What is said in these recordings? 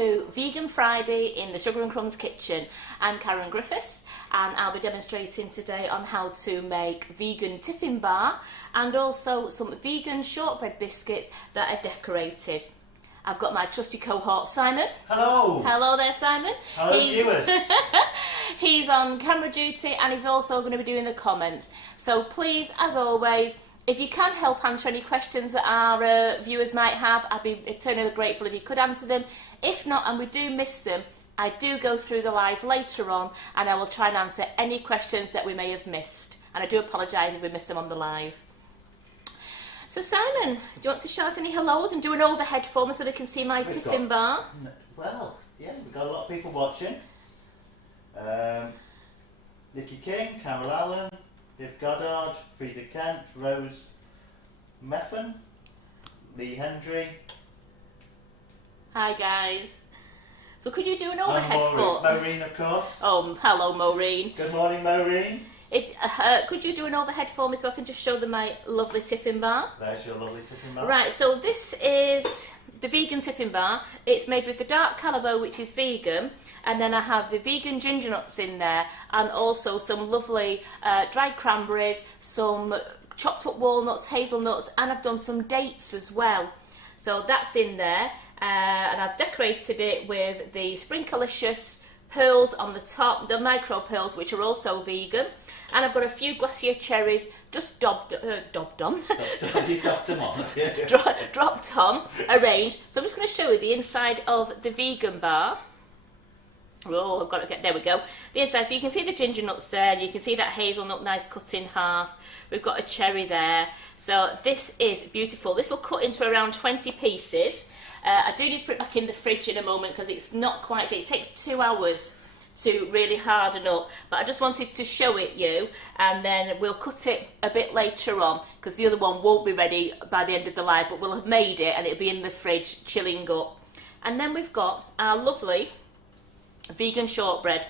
to Vegan Friday in the Sugar and Crumbs Kitchen. I'm Karen Griffiths and I'll be demonstrating today on how to make vegan Tiffin Bar and also some vegan shortbread biscuits that are decorated. I've got my trusty cohort Simon. Hello! Hello there, Simon. Hello viewers. He's on camera duty and he's also going to be doing the comments. So please, as always, if you can help answer any questions that our viewers might have, I'd be eternally grateful if you could answer them. If not, and we do miss them, I do go through the live later on and I will try and answer any questions that we may have missed. And I do apologise if we missed them on the live. So Simon, do you want to shout any hellos and do an overhead for me so they can see my Tiffin Bar? Well, yeah, we've got a lot of people watching. Nikki King, Carol Allen, Viv Goddard, Frida Kent, Rose Meffin, Lee Hendry. Hi guys. So could you do an overhead for Maureen, of course. Oh, hello Maureen. Good morning, Maureen. If, could you do an overhead for me so I can just show them my lovely Tiffin Bar? There's your lovely Tiffin Bar. Right, so this is the vegan Tiffin Bar. It's made with the dark calibo, which is vegan, and then I have the vegan ginger nuts in there, and also some lovely dried cranberries, some chopped up walnuts, hazelnuts, and I've done some dates as well. So that's in there, and I've decorated it with the Sprinklicious pearls on the top, the micro pearls, which are also vegan. And I've got a few glacier cherries just dropped on, arranged. So I'm just going to show you the inside of the vegan bar. Oh, I've got to get, there we go. The inside, so you can see the ginger nuts there, and you can see that hazelnut nice cut in half. We've got a cherry there. So this is beautiful. This will cut into around 20 pieces. I do need to put it back in the fridge in a moment because it's not quite, so it takes 2 hours to really harden up, but I just wanted to show it you, and then we'll cut it a bit later on because the other one won't be ready by the end of the live, but we'll have made it and it'll be in the fridge chilling up. And then we've got our lovely vegan shortbread,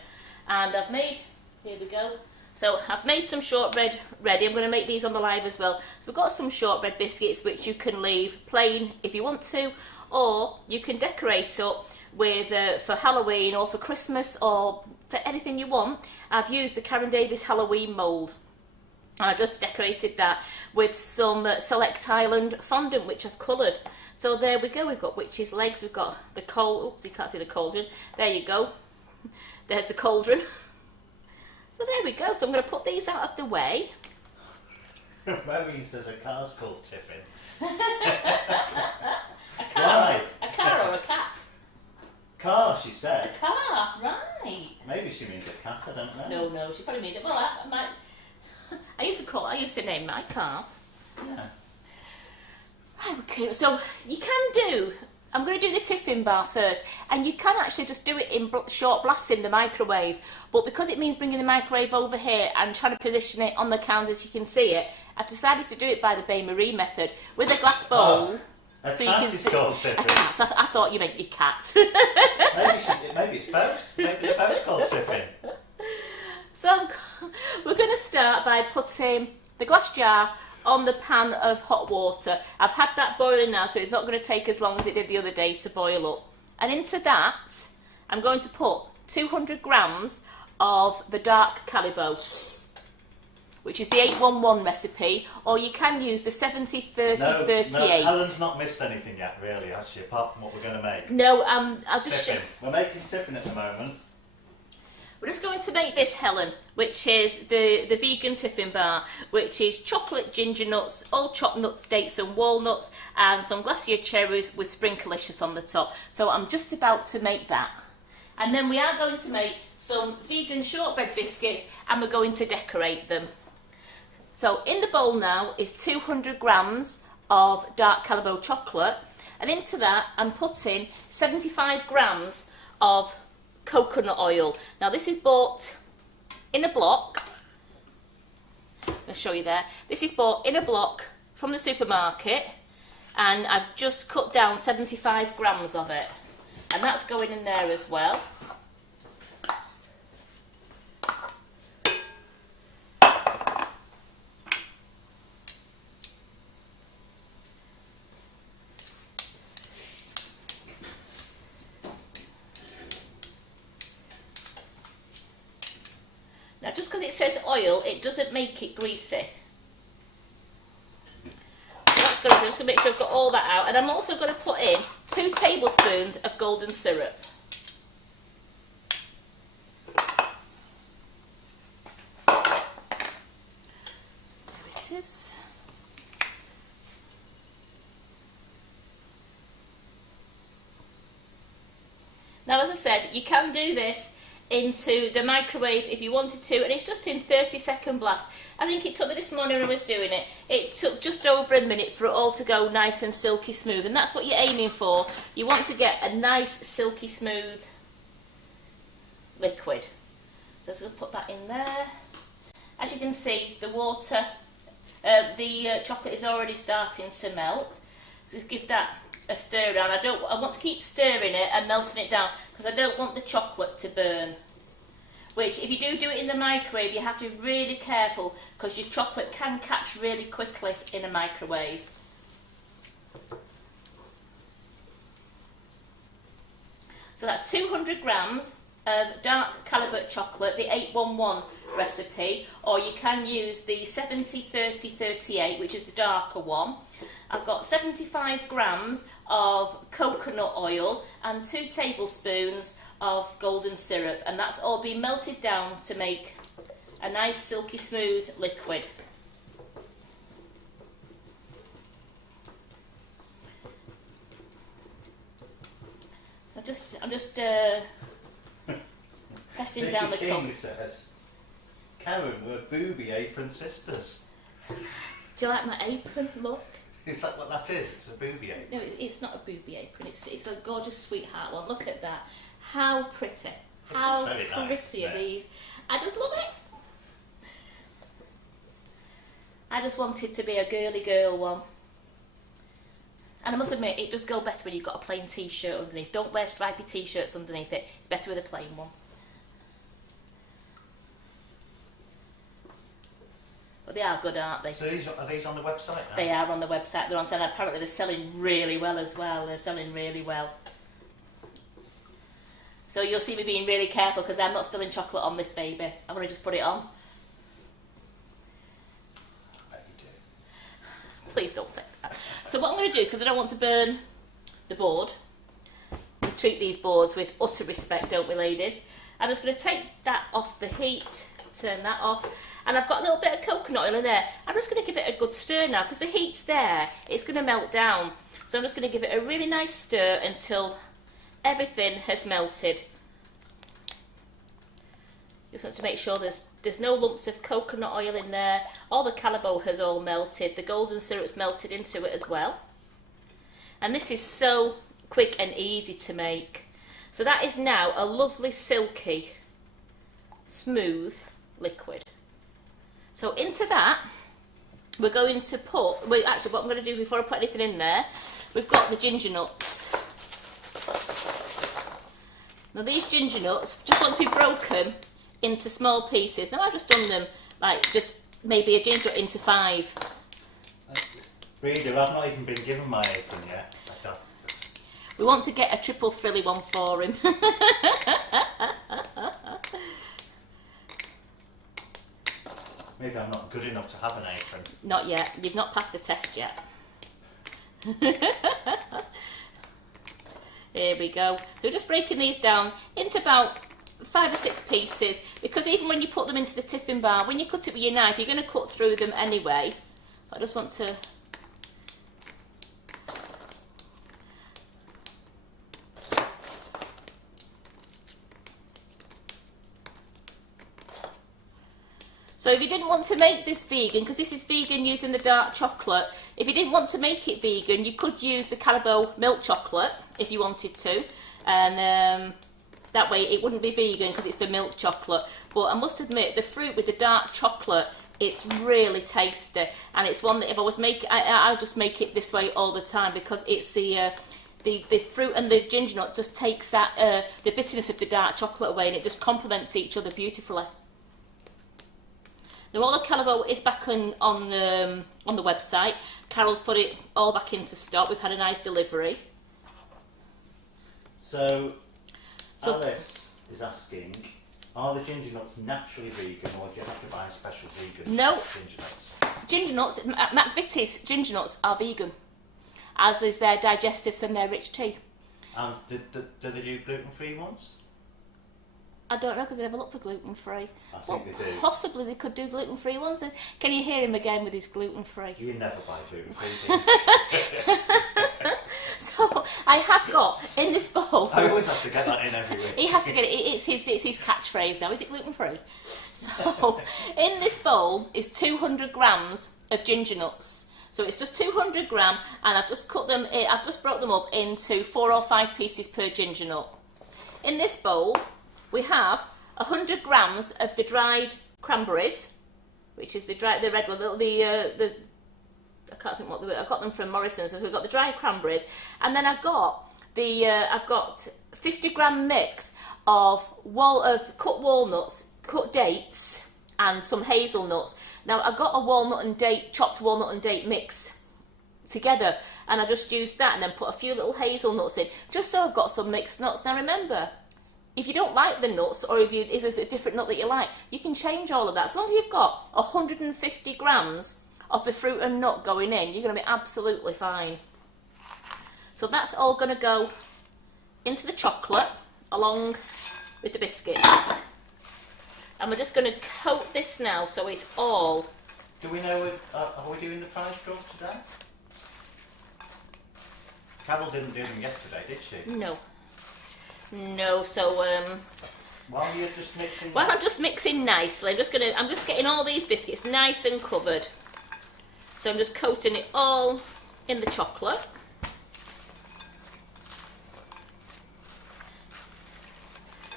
and I've made, here we go, so I've made some shortbread ready. I'm going to make these on the live as well. So we've got some shortbread biscuits which you can leave plain if you want to, or you can decorate up with for Halloween or for Christmas or for anything you want. I've used the Karen Davis Halloween mould. I just decorated that with some Select Island fondant which I've coloured. So there we go, we've got witch's legs, we've got the oops, you can't see the cauldron. There you go. There's the cauldron. So there we go, so I'm going to put these out of the way. Maureen says a car's called Tiffin. Why? A car or a cat? Car, she said. A car, right. Maybe she means a cat, I don't know. No, she probably means it. Well, I used to name my cars. Yeah. Okay, so you can do, I'm going to do the Tiffin Bar first, and you can actually just do it in short blasts in the microwave, but because it means bringing the microwave over here and trying to position it on the counter so you can see it, I've decided to do it by the Bain-Marie method with a glass bowl. A so cat you can is called Tiffin. I thought you meant your cat. maybe it's both. Maybe they're both called Tiffin. So we're going to start by putting the glass jar on the pan of hot water. I've had that boiling now, so it's not going to take as long as it did the other day to boil up. And into that, I'm going to put 200 grams of the dark calibo, which is the 811 recipe, or you can use the 70-30-38. No, Helen's not missed anything yet, really, has she, apart from what we're going to make? No, I'll just Tiffin. We're making Tiffin at the moment. We're just going to make this, Helen, which is the vegan Tiffin Bar, which is chocolate ginger nuts, all chopped nuts, dates and walnuts, and some glacier cherries with Sprinklicious on the top. So I'm just about to make that. And then we are going to make some vegan shortbread biscuits, and we're going to decorate them. So in the bowl now is 200 grams of dark calibo chocolate, and into that I'm putting 75 grams of coconut oil. Now this is bought in a block. I'll show you there. This is bought in a block from the supermarket, and I've just cut down 75 grams of it, and that's going in there as well. says oil, it doesn't make it greasy. So that's good. I'm just going to make sure I've got all that out. And I'm also going to put in 2 tablespoons of golden syrup. There it is. Now, as I said, you can do this into the microwave if you wanted to, and it's just in 30-second blast. I think it took me this morning when I was doing it, it took just over a minute for it all to go nice and silky smooth, and that's what you're aiming for. You want to get a nice silky smooth liquid. So I'm just going to put that in there. As you can see, the water, the chocolate is already starting to melt. So give that a stir around. I want to keep stirring it and melting it down because I don't want the chocolate to burn. Which, if you do it in the microwave, you have to be really careful because your chocolate can catch really quickly in a microwave. So that's 200 grams of dark Calibut chocolate, the 811 recipe, or you can use the 70-30-38, which is the darker one. I've got 75 grams of coconut oil and 2 tablespoons of golden syrup, and that's all been melted down to make a nice silky smooth liquid. I'm just pressing down the cup. King says, Karen, we're booby apron sisters. Do you like my apron? Look. Is that what that is? It's a booby apron? No, it's not a booby apron. It's a gorgeous sweetheart one. Look at that. How pretty. How pretty are these? I just love it. I just want it to be a girly girl one. And I must admit, it does go better when you've got a plain t-shirt underneath. Don't wear stripy t-shirts underneath it. It's better with a plain one. But they are good, aren't they? So are these on the website now? They are on the website. They're on sale. Apparently they're selling really well as well. They're selling really well. So you'll see me being really careful because I'm not spilling chocolate on this baby. I'm going to just put it on. I bet you do. Please don't say that. So what I'm going to do, because I don't want to burn the board, we treat these boards with utter respect, don't we, ladies? I'm just going to take that off the heat, turn that off, and I've got a little bit of coconut oil in there. I'm just going to give it a good stir now, because the heat's there, it's going to melt down. So I'm just going to give it a really nice stir until everything has melted. Just want to make sure there's no lumps of coconut oil in there. All the Calibut has all melted. The golden syrup's melted into it as well. And this is so quick and easy to make. So that is now a lovely silky, smooth liquid. So into that, we're going to put, actually what I'm going to do before I put anything in there, we've got the ginger nuts. Now these ginger nuts just want to be broken into small pieces. Now I've just done them like just maybe a ginger into 5. Reader, I've not even been given my apron yet. We want to get a triple frilly one for him. Maybe I'm not good enough to have an apron. Not yet. You've not passed the test yet. There we go. So we're just breaking these down into about 5 or 6 pieces, because even when you put them into the Tiffin Bar, when you cut it with your knife, you're going to cut through them anyway. But I just want to... So if you didn't want to make this vegan, because this is vegan using the dark chocolate, if you didn't want to make it vegan, you could use the Calibut milk chocolate if you wanted to, and that way it wouldn't be vegan because it's the milk chocolate. But I must admit, the fruit with the dark chocolate, it's really tasty, and it's one that if I was making, I'll just make it this way all the time, because it's the fruit and the ginger nut just takes that the bitterness of the dark chocolate away, and it just complements each other beautifully. Now all the Calibut is back on the website. Carol's put it all back into stock. We've had a nice delivery. So Alice is asking, Are the ginger nuts naturally vegan, or do you have to buy a special vegan No. ginger nuts? Ginger nuts, McVitie's ginger nuts are vegan, as is their digestives and their rich tea. Do they do gluten-free ones? I don't know because I never look for gluten-free. I think they do. Possibly they could do gluten-free ones. Can you hear him again with his gluten-free? You never buy gluten-free, do you? So I have got in this bowl. I always have to get that in every week. He has to get it. It's his catchphrase now. Is it gluten-free? So in this bowl is 200 grams of ginger nuts. So it's just 200 gram, and I've just cut them. I've just broke them up into 4 or 5 pieces per ginger nut. In this bowl, we have 100 grams of the dried cranberries, which is the red one. I can't think what I got them from Morrison's. So we've got the dried cranberries, and then I've got 50 gram mix of cut walnuts, cut dates, and some hazelnuts. Now I got a chopped walnut and date mix together, and I just used that, and then put a few little hazelnuts in, just so I've got some mixed nuts. Now remember, if you don't like the nuts, or if there's a different nut that you like, you can change all of that. As long as you've got 150 grams of the fruit and nut going in, you're going to be absolutely fine. So that's all going to go into the chocolate along with the biscuits. And we're just going to coat this now so it's all... Do we know, are we doing the prize draw today? Carol didn't do them yesterday, did she? No, so while you're just mixing... While I'm just mixing nicely, I'm just getting all these biscuits nice and covered. So I'm just coating it all in the chocolate.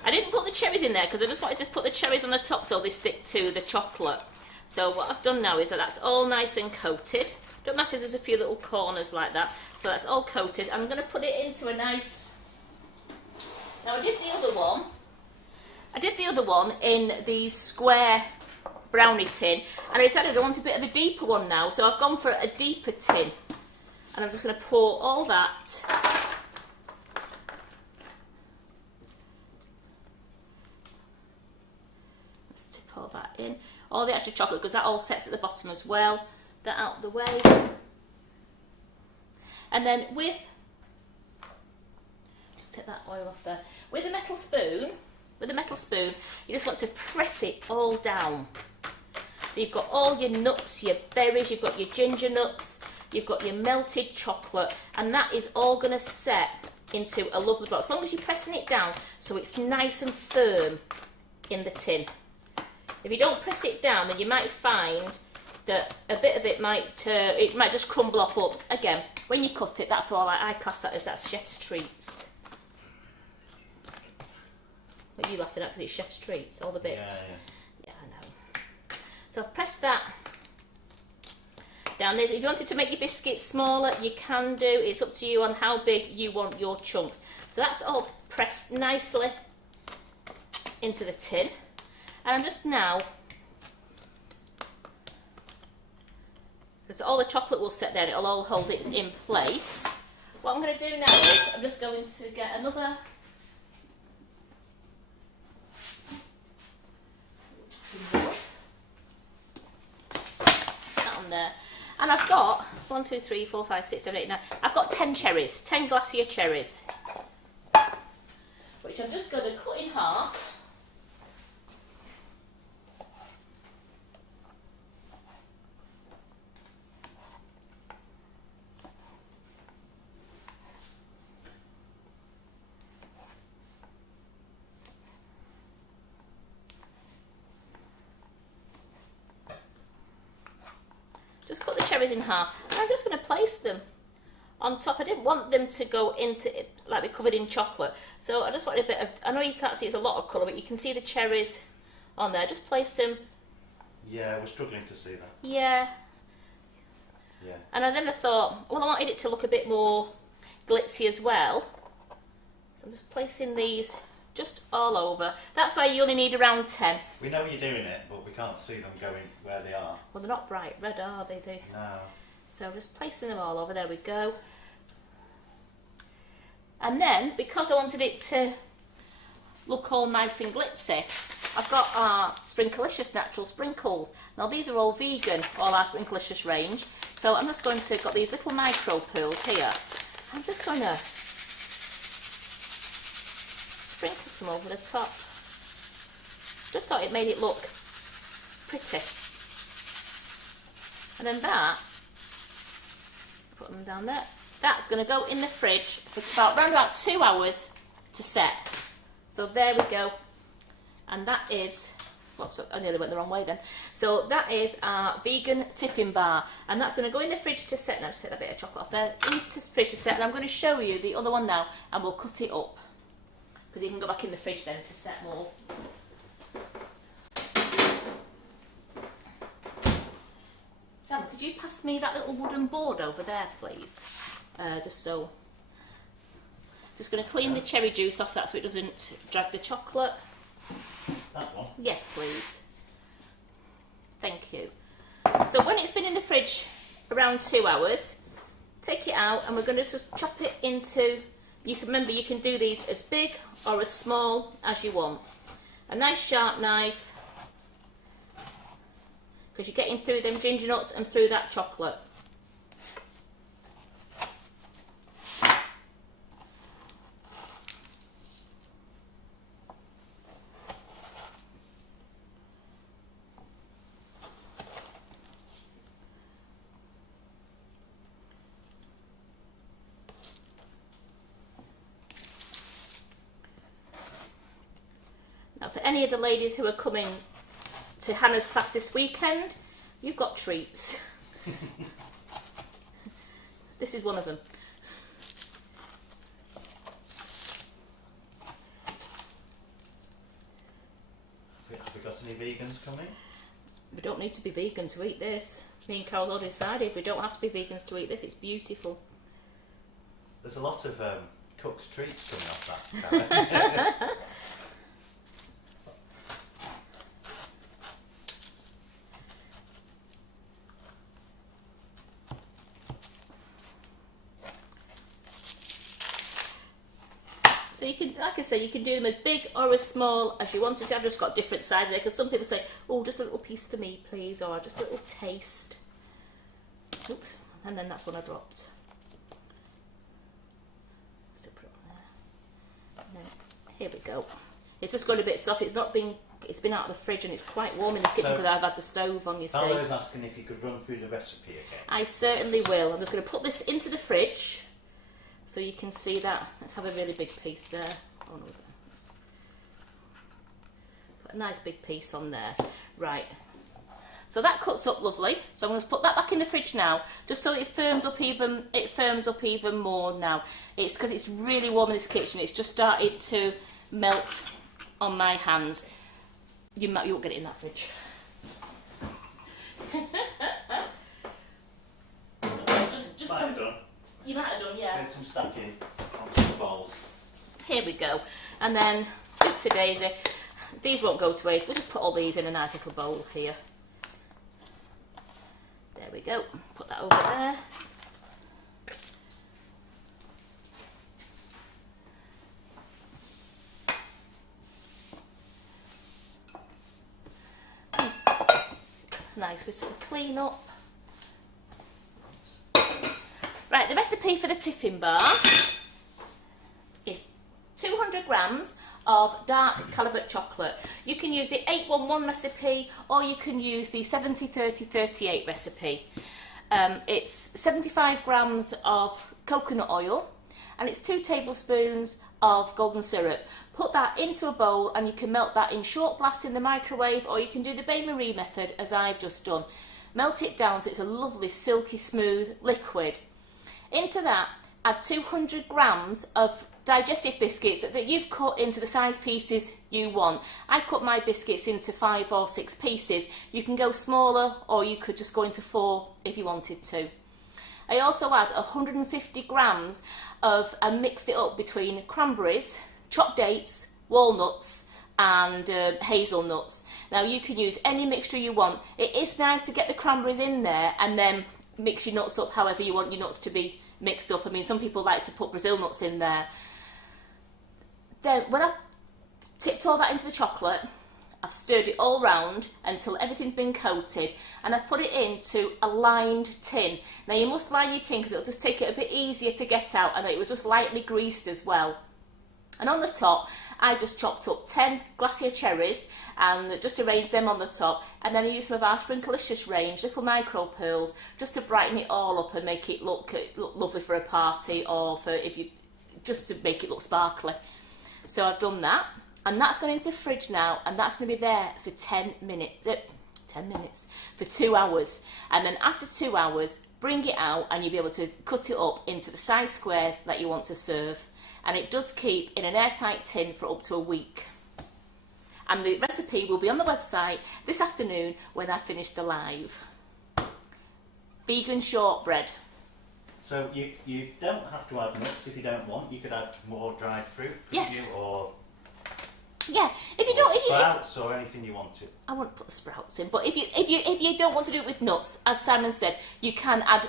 I didn't put the cherries in there because I just wanted to put the cherries on the top so they stick to the chocolate. So what I've done now is that's all nice and coated. Don't matter if there's a few little corners like that. So that's all coated. I'm going to put it into a nice... Now I did the other one in the square brownie tin, and I decided I want a bit of a deeper one now, so I've gone for a deeper tin. And I'm just going to pour all that all that in, all the extra chocolate, because that all sets at the bottom as well. That out of the way, and then just take that oil off there. With a metal spoon, you just want to press it all down. So you've got all your nuts, your berries, you've got your ginger nuts, you've got your melted chocolate, and that is all going to set into a lovely block. As long as you're pressing it down so it's nice and firm in the tin. If you don't press it down, then you might find that a bit of it might just crumble off. But again, when you cut it, that's all I class that as that's chef's treats. What are you laughing at? Because it's chef's treats, all the bits. Yeah, I know. So I've pressed that down there. If you wanted to make your biscuits smaller, you can do. It's up to you on how big you want your chunks. So that's all pressed nicely into the tin. And I'm just now, because all the chocolate will set there, it'll all hold it in place. What I'm going to do now is I'm just going to get another that on there, and I've got 1, 2, 3, 4, 5, 6, 7, 8, 9. I've got 10 cherries, 10 glacier cherries, which I'm just going to cut in half. Just cut the cherries in half, and I'm just going to place them on top. I didn't want them to go into it like they're covered in chocolate, so I just wanted a bit of, I know you can't see it's a lot of colour, but you can see the cherries on there. Just place them. Yeah, we're struggling to see that. Yeah. Yeah. And then I thought, well, I wanted it to look a bit more glitzy as well, so I'm just placing these just all over. That's why you only need around 10. We know you're doing it, but we can't see them going where they are. Well, they're not bright red, are they? No. So just placing them all over. There we go. And then, because I wanted it to look all nice and glitzy, I've got our Sprinklicious natural sprinkles. Now these are all vegan, all our Sprinklicious range. So I'm just going to, got these little micro pearls here. I'm just going to sprinkle some over the top. Just thought it made it look pretty. And then that, put them down there. That's going to go in the fridge for around about 2 hours to set. So there we go. And that is, whoops, I nearly went the wrong way then. So that is our vegan Tiffin Bar. And that's going to go in the fridge to set. Now just take that bit of chocolate off there. Into the fridge to set. And I'm going to show you the other one now. And we'll cut it up. Because you can go back in the fridge then to set more. Sam, could you pass me that little wooden board over there, please? Just so. Just going to clean the cherry juice off that so it doesn't drag the chocolate. That one? Yes, please. Thank you. So when it's been in the fridge around 2 hours, take it out and we're going to just chop it into, you can remember you can do these as big or as small as you want. A nice sharp knife, because you're getting through them ginger nuts and through that chocolate. Now for any of the ladies who are coming to Hannah's class this weekend, you've got treats. This is one of them. Have we got any vegans coming? We don't need to be vegan to eat this. Me and Carol's already decided we don't have to be vegans to eat this. It's beautiful. There's a lot of cooked treats coming off that. So you can, like I say, you can do them as big or as small as you want to. I've just got different sizes there because some people say, oh, just a little piece for me, please, or just a little taste. Oops, and then that's one I dropped. Still put it on there. And then, here we go. It's just got a bit soft. It's not been, it's been out of the fridge and it's quite warm in this kitchen because I've had the stove on, you see. I was asking if you could run through the recipe again. I certainly will. I'm just going to put this into the fridge. So you can see that. Let's have a really big piece there. Oh no, put a nice big piece on there. Right. So that cuts up lovely. So I'm going to put that back in the fridge now, just so it firms up even more now. It's because it's really warm in this kitchen. It's just started to melt on my hands. You won't get it in that fridge. just come done. You might have done, yeah. Get some stacking onto the bowls. Here we go. And then, oopsie daisy, these won't go to waste. We'll just put all these in a nice little bowl here. There we go. Put that over there. Nice bit of a clean up. Right, the recipe for the Tiffin Bar is 200 grams of dark Calibut chocolate. You can use the 811 recipe or you can use the 70-30-38 recipe. It's 75 grams of coconut oil and it's 2 tablespoons of golden syrup. Put that into a bowl and you can melt that in short blasts in the microwave, or you can do the bain-marie method as I've just done. Melt it down so it's a lovely silky smooth liquid. Into that, add 200 grams of digestive biscuits that you've cut into the size pieces you want. I cut my biscuits into 5 or 6 pieces. You can go smaller or you could just go into 4 if you wanted to. I also add 150 grams of, and mixed it up between cranberries, chopped dates, walnuts and hazelnuts. Now you can use any mixture you want. It is nice to get the cranberries in there and then mix your nuts up however you want your nuts to be mixed up. I mean, some people like to put Brazil nuts in there. Then when I've tipped all that into the chocolate, I've stirred it all round until everything's been coated, and I've put it into a lined tin. Now you must line your tin because it'll just take it a bit easier to get out, and it was just lightly greased as well. And on the top, I just chopped up 10 glacier cherries and just arranged them on the top, and then I used some of our Sprinklicious range, little micro pearls, just to brighten it all up and make it look lovely for a party, or for just to make it look sparkly. So I've done that, and that's going into the fridge now, and that's going to be there for 10 minutes, for 2 hours. And then after 2 hours, bring it out and you'll be able to cut it up into the size squares that you want to serve. And it does keep in an airtight tin for up to a week. And the recipe will be on the website this afternoon when I finish the live. Vegan shortbread. So you don't have to add nuts if you don't want. You could add more dried fruit, yes. You? Or yeah, if you don't, sprouts or anything you want to. I wouldn't put the sprouts in, but if you don't want to do it with nuts, as Simon said, you can add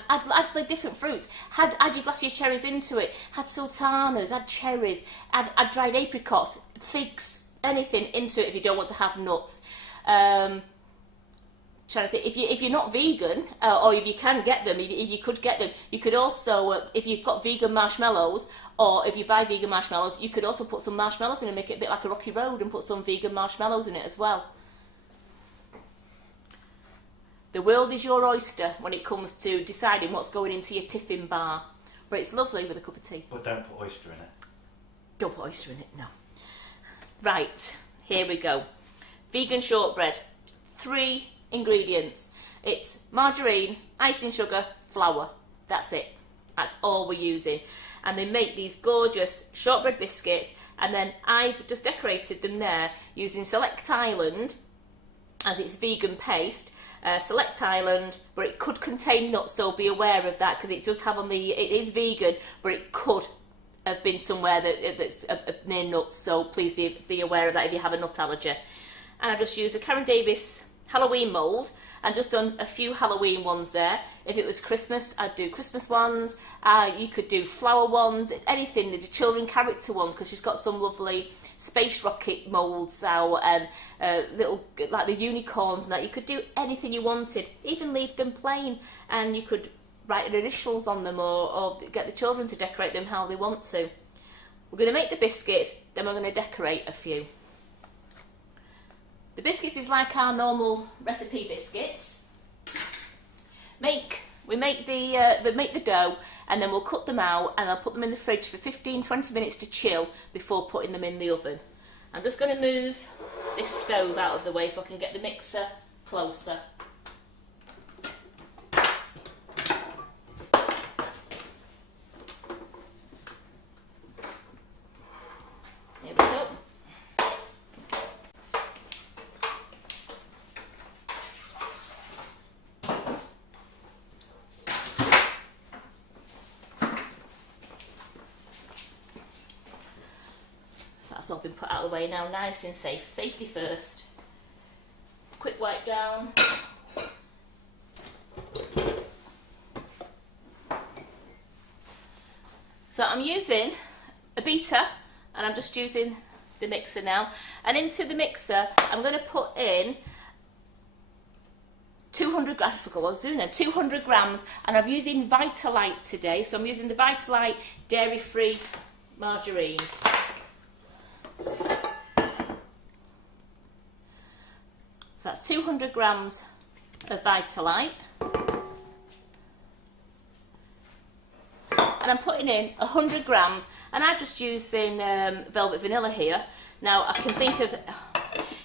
the different fruits. Add your glacier cherries into it. Add sultanas, add cherries, add dried apricots, figs, anything into it if you don't want to have nuts. Trying to think, if you're not vegan, or if you can get them, if you could get them, you could also, if you've got vegan marshmallows, or if you buy vegan marshmallows, you could also put some marshmallows in and make it a bit like a rocky road and put some vegan marshmallows in it as well. The world is your oyster when it comes to deciding what's going into your Tiffin Bar, but it's lovely with a cup of tea. But don't put oyster in it. Don't put oyster in it, no. Right, here we go. Vegan shortbread. 3 ingredients. It's margarine, icing sugar, flour. That's it. That's all we're using. And they make these gorgeous shortbread biscuits, and then I've just decorated them there using Select Island as its vegan paste. Select Island, but it could contain nuts, so be aware of that, because it does have it is vegan, but it could have been somewhere that's near nuts, so please be aware of that if you have a nut allergy. And I've just used a Karen Davis Halloween mould and just done a few Halloween ones there. If it was Christmas, I'd do Christmas ones. You could do flower ones, anything. The children character ones, because she's got some lovely space rocket moulds out, and little, like the unicorns and that. You could do anything you wanted, even leave them plain, and you could write your initials on them, or get the children to decorate them how they want to. We're going to make the biscuits, then we're going to decorate a few. The biscuits is like our normal recipe biscuits. We make the dough, and then we'll cut them out, and I'll put them in the fridge for 15-20 minutes to chill before putting them in the oven. I'm just going to move this stove out of the way so I can get the mixer closer. Here we go. That's all been put out of the way now, nice and safe. Safety first. Quick wipe down. So I'm using a beater, and I'm just using the mixer now. And into the mixer, I'm going to put in 200 grams, I forgot what I was doing then, 200 grams, and I'm using Vitalite today. So I'm using the Vitalite dairy-free margarine. So that's 200 grams of Vitalite. And I'm putting in 100 grams, and I'm just using velvet vanilla here. Now I can think of,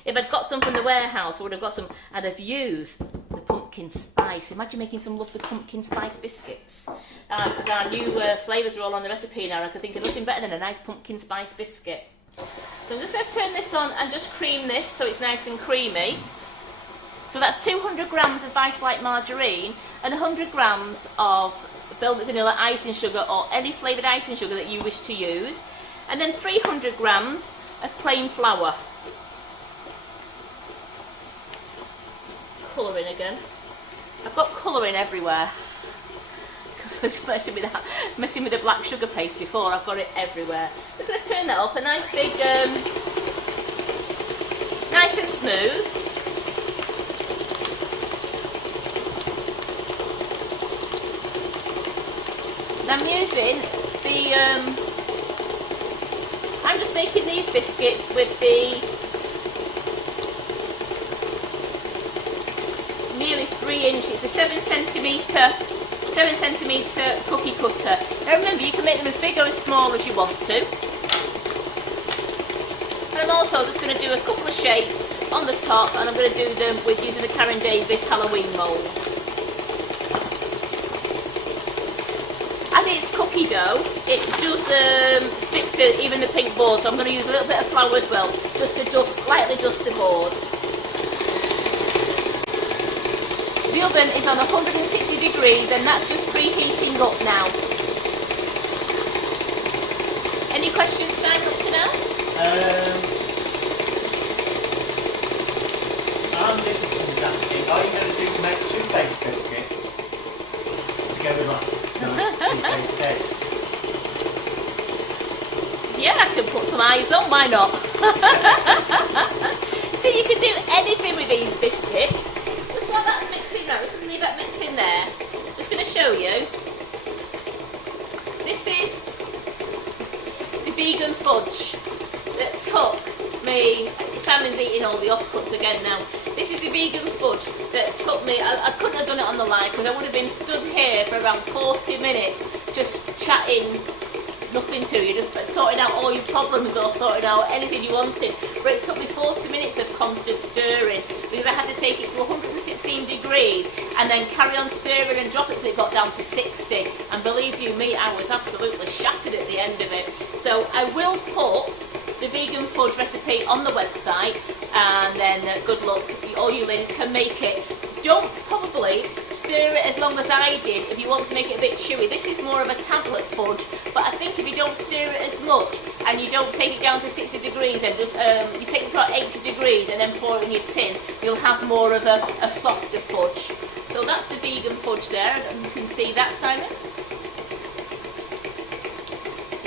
if I'd got some from the warehouse, I would have got some, I'd have used the pumpkin spice. Imagine making some lovely pumpkin spice biscuits. Because our new flavours are all on the recipe now, and I could think of nothing better than a nice pumpkin spice biscuit. So I'm just going to turn this on and just cream this so it's nice and creamy. So that's 200 grams of Vitalite margarine and 100 grams of velvet vanilla icing sugar, or any flavoured icing sugar that you wish to use. And then 300 grams of plain flour. Colouring again. I've got colouring everywhere. Because I was messing with the black sugar paste before, I've got it everywhere. Just going to turn that up, a nice big, nice and smooth. And I'm using the, I'm just making these biscuits with the nearly 3 inches, a 7 centimetre cookie cutter. Now remember, you can make them as big or as small as you want to. And I'm also just going to do a couple of shapes on the top, and I'm going to do them with using the Karen Davis Halloween mould. As it's cookie dough, it does stick to even the pink board, so I'm going to use a little bit of flour as well, just to slightly dust the board. The oven is on 160 degrees, and that's just preheating up now. Any questions, Simon, up to now? I'm asking, are you going to make 2 baked biscuits to go with nice 2 baked eggs? Yeah, I can put some eyes on, why not? See, you can do anything with these biscuits. Just while that's mixing now, just going to leave that mixing there. Just going to show you. This is the vegan fudge that took me, Simon's eating all the offcuts again now. This is the vegan fudge that took me, I couldn't have done it on the live because I would have been stood here for around 40 minutes just chatting nothing to you, just sorting out all your problems or sorting out anything you wanted. But it took me 40 minutes of constant stirring because I had to take it to 116 degrees and then carry on stirring and drop it till it got down to 60. And believe you me, I was absolutely shattered at the end of it. So I will put the vegan fudge recipe on the website, and then good luck, all you ladies can make it. Don't probably stir it as long as I did if you want to make it a bit chewy. This is more of a tablet fudge, but I think if you don't stir it as much and you don't take it down to 60 degrees and just you take it to about 80 degrees and then pour it in your tin, you'll have more of a softer fudge. So that's the vegan fudge there, and you can see that, Simon.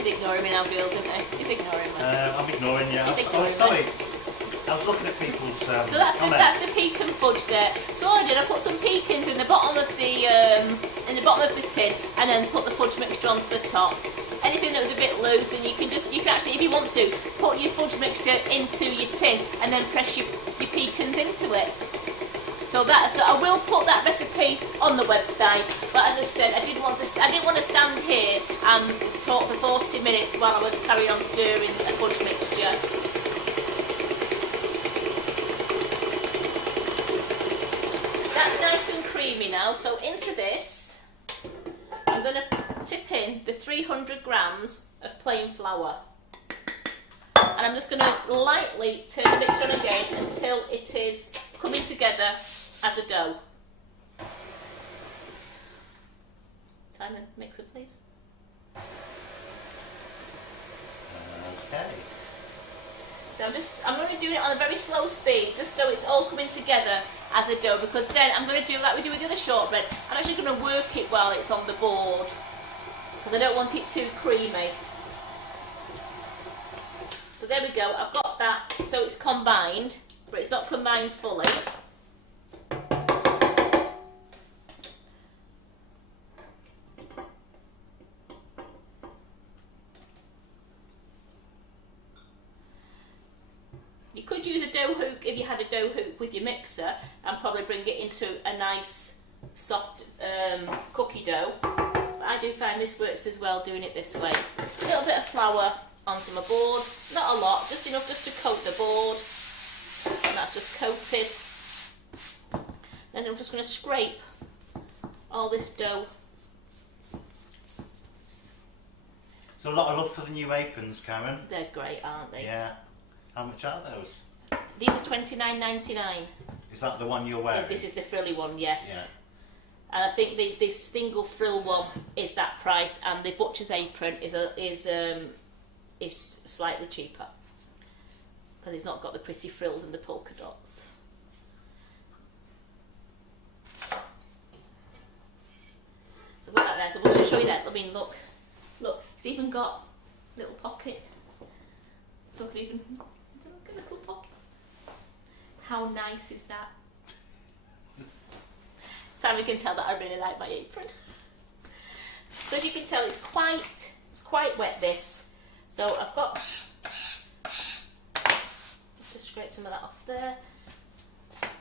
He's ignoring me now, girls, isn't he? He's ignoring me. I'm ignoring you. Oh, sorry. I was looking at people's so that's the pecan fudge there. So all I did, I put some pecans in the bottom of the tin, and then put the fudge mixture onto the top. Anything that was a bit loose, then you can actually, if you want to, put your fudge mixture into your tin and then press your pecans into it. So that I will put that recipe on the website. But as I said, I didn't want to stand here and talk for 40 minutes while I was carrying on stirring a fudge mixture. That's nice and creamy now. So into this, I'm going to tip in the 300 grams of plain flour. And I'm just going to lightly turn the mixture on again until it is coming together as a dough. Simon, mixer please. Okay. So I'm only doing it on a very slow speed, just so it's all coming together as a dough, because then I'm going to do like we do with the other shortbread. I'm actually going to work it while it's on the board, because I don't want it too creamy. So there we go, I've got that, so it's combined, but it's not combined fully. You could use a dough hook if you had a dough hook with your mixer and probably bring it into a nice soft cookie dough. But I do find this works as well doing it this way. A little bit of flour onto my board, not a lot, just enough just to coat the board. And that's just coated. Then I'm just going to scrape all this dough. So a lot of love for the new aprons, Karen. They're great, aren't they? Yeah. How much are those? These are $29.99. Is that the one you're wearing? This is the frilly one, yes. Yeah. And I think this single frill one is that price, and the butcher's apron is slightly cheaper because it's not got the pretty frills and the polka dots. So I've got that there. So we'll just show you that. I mean, look, it's even got a little pocket. So I can even look at a little pocket. nice is that? Simon can tell that I really like my apron. So as you can tell, it's quite wet this. So I've got, just to scrape some of that off there,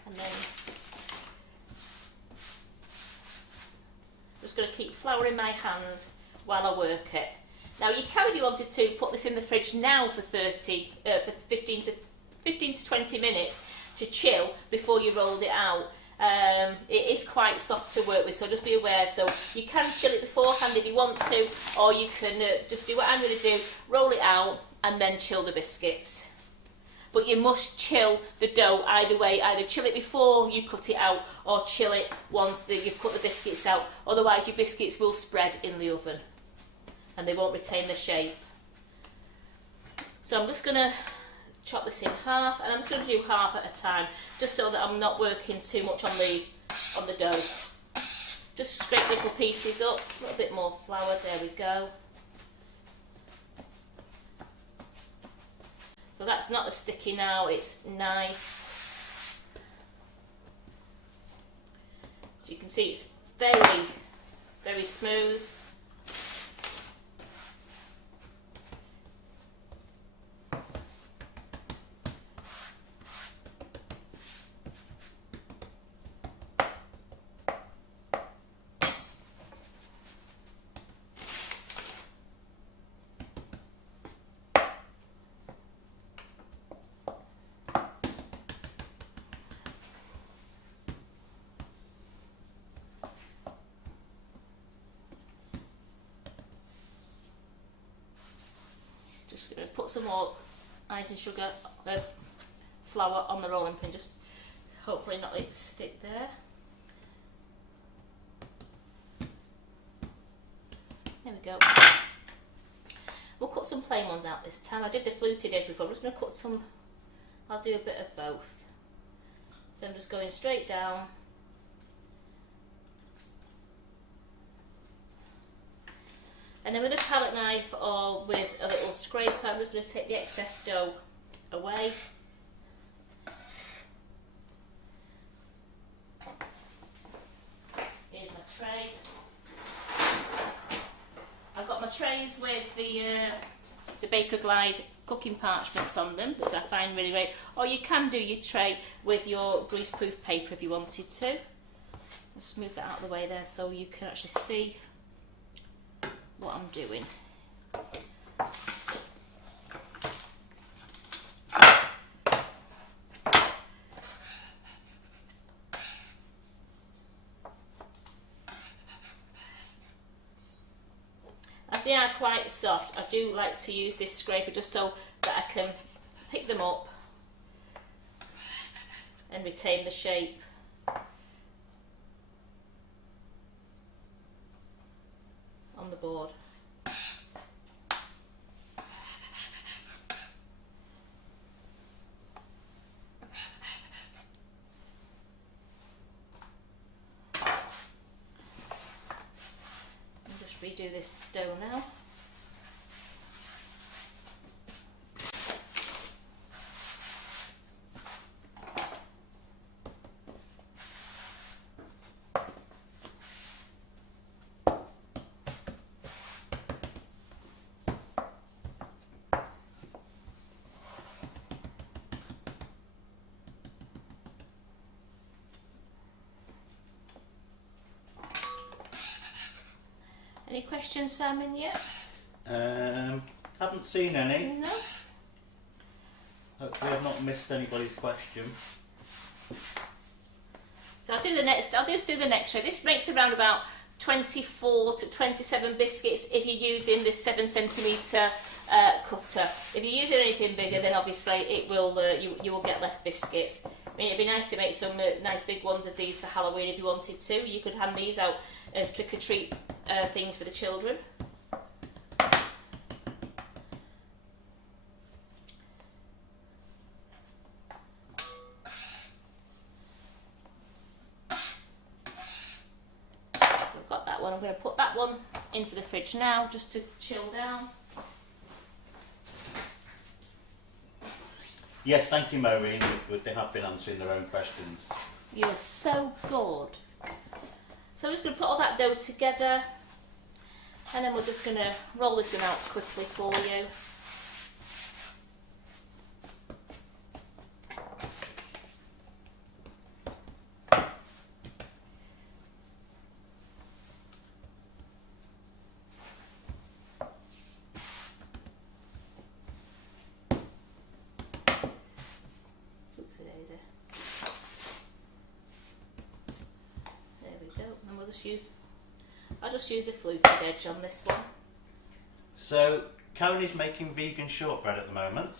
and then I'm just going to keep flour in my hands while I work it. Now you can, if you wanted to, put this in the fridge now for 15 to 20 minutes to chill before you rolled it out. It is quite soft to work with, so just be aware. So you can chill it beforehand if you want to, or you can just do what I'm going to do, roll it out and then chill the biscuits. But you must chill the dough either way, either chill it before you cut it out or chill it once you've cut the biscuits out, otherwise your biscuits will spread in the oven and they won't retain the shape. So I'm just going to chop this in half, and I'm just going to do half at a time, just so that I'm not working too much on the dough. Just scrape little pieces up, a little bit more flour, there we go. So that's not as sticky now, it's nice. As you can see, it's very, very smooth. Just going to put some more icing sugar, flour on the rolling pin, just hopefully not let it stick there. There we go. We'll cut some plain ones out this time. I did the fluted edge before, I'm just going to cut some, I'll do a bit of both. So I'm just going straight down. And then with a palette knife or with a little scraper, I'm just going to take the excess dough away. Here's my tray. I've got my trays with the Baker Glide cooking parchments on them, which I find really great. Or you can do your tray with your greaseproof paper if you wanted to. Just move that out of the way there so you can actually see what I'm doing. As they are quite soft, I do like to use this scraper just so that I can pick them up and retain the shape. On the board. I'll just redo this dough now. Any questions, Simon, yet? Haven't seen any. No? Hopefully I've not missed anybody's question. So I'll just do the next tray. This makes around about 24 to 27 biscuits if you're using this 7cm cutter. If you're using anything bigger, then obviously it will you will get less biscuits. I mean, it'd be nice to make some nice big ones of these for Halloween if you wanted to. You could hand these out as trick-or-treat things for the children. So I've got that one. I'm going to put that one into the fridge now just to chill down. Yes, thank you, Maureen. They have been answering their own questions. You're so good. So I'm just going to put all that dough together, and then we're just going to roll this one out quickly for you. I'll just use a fluted edge on this one. So Karen is making vegan shortbread at the moment.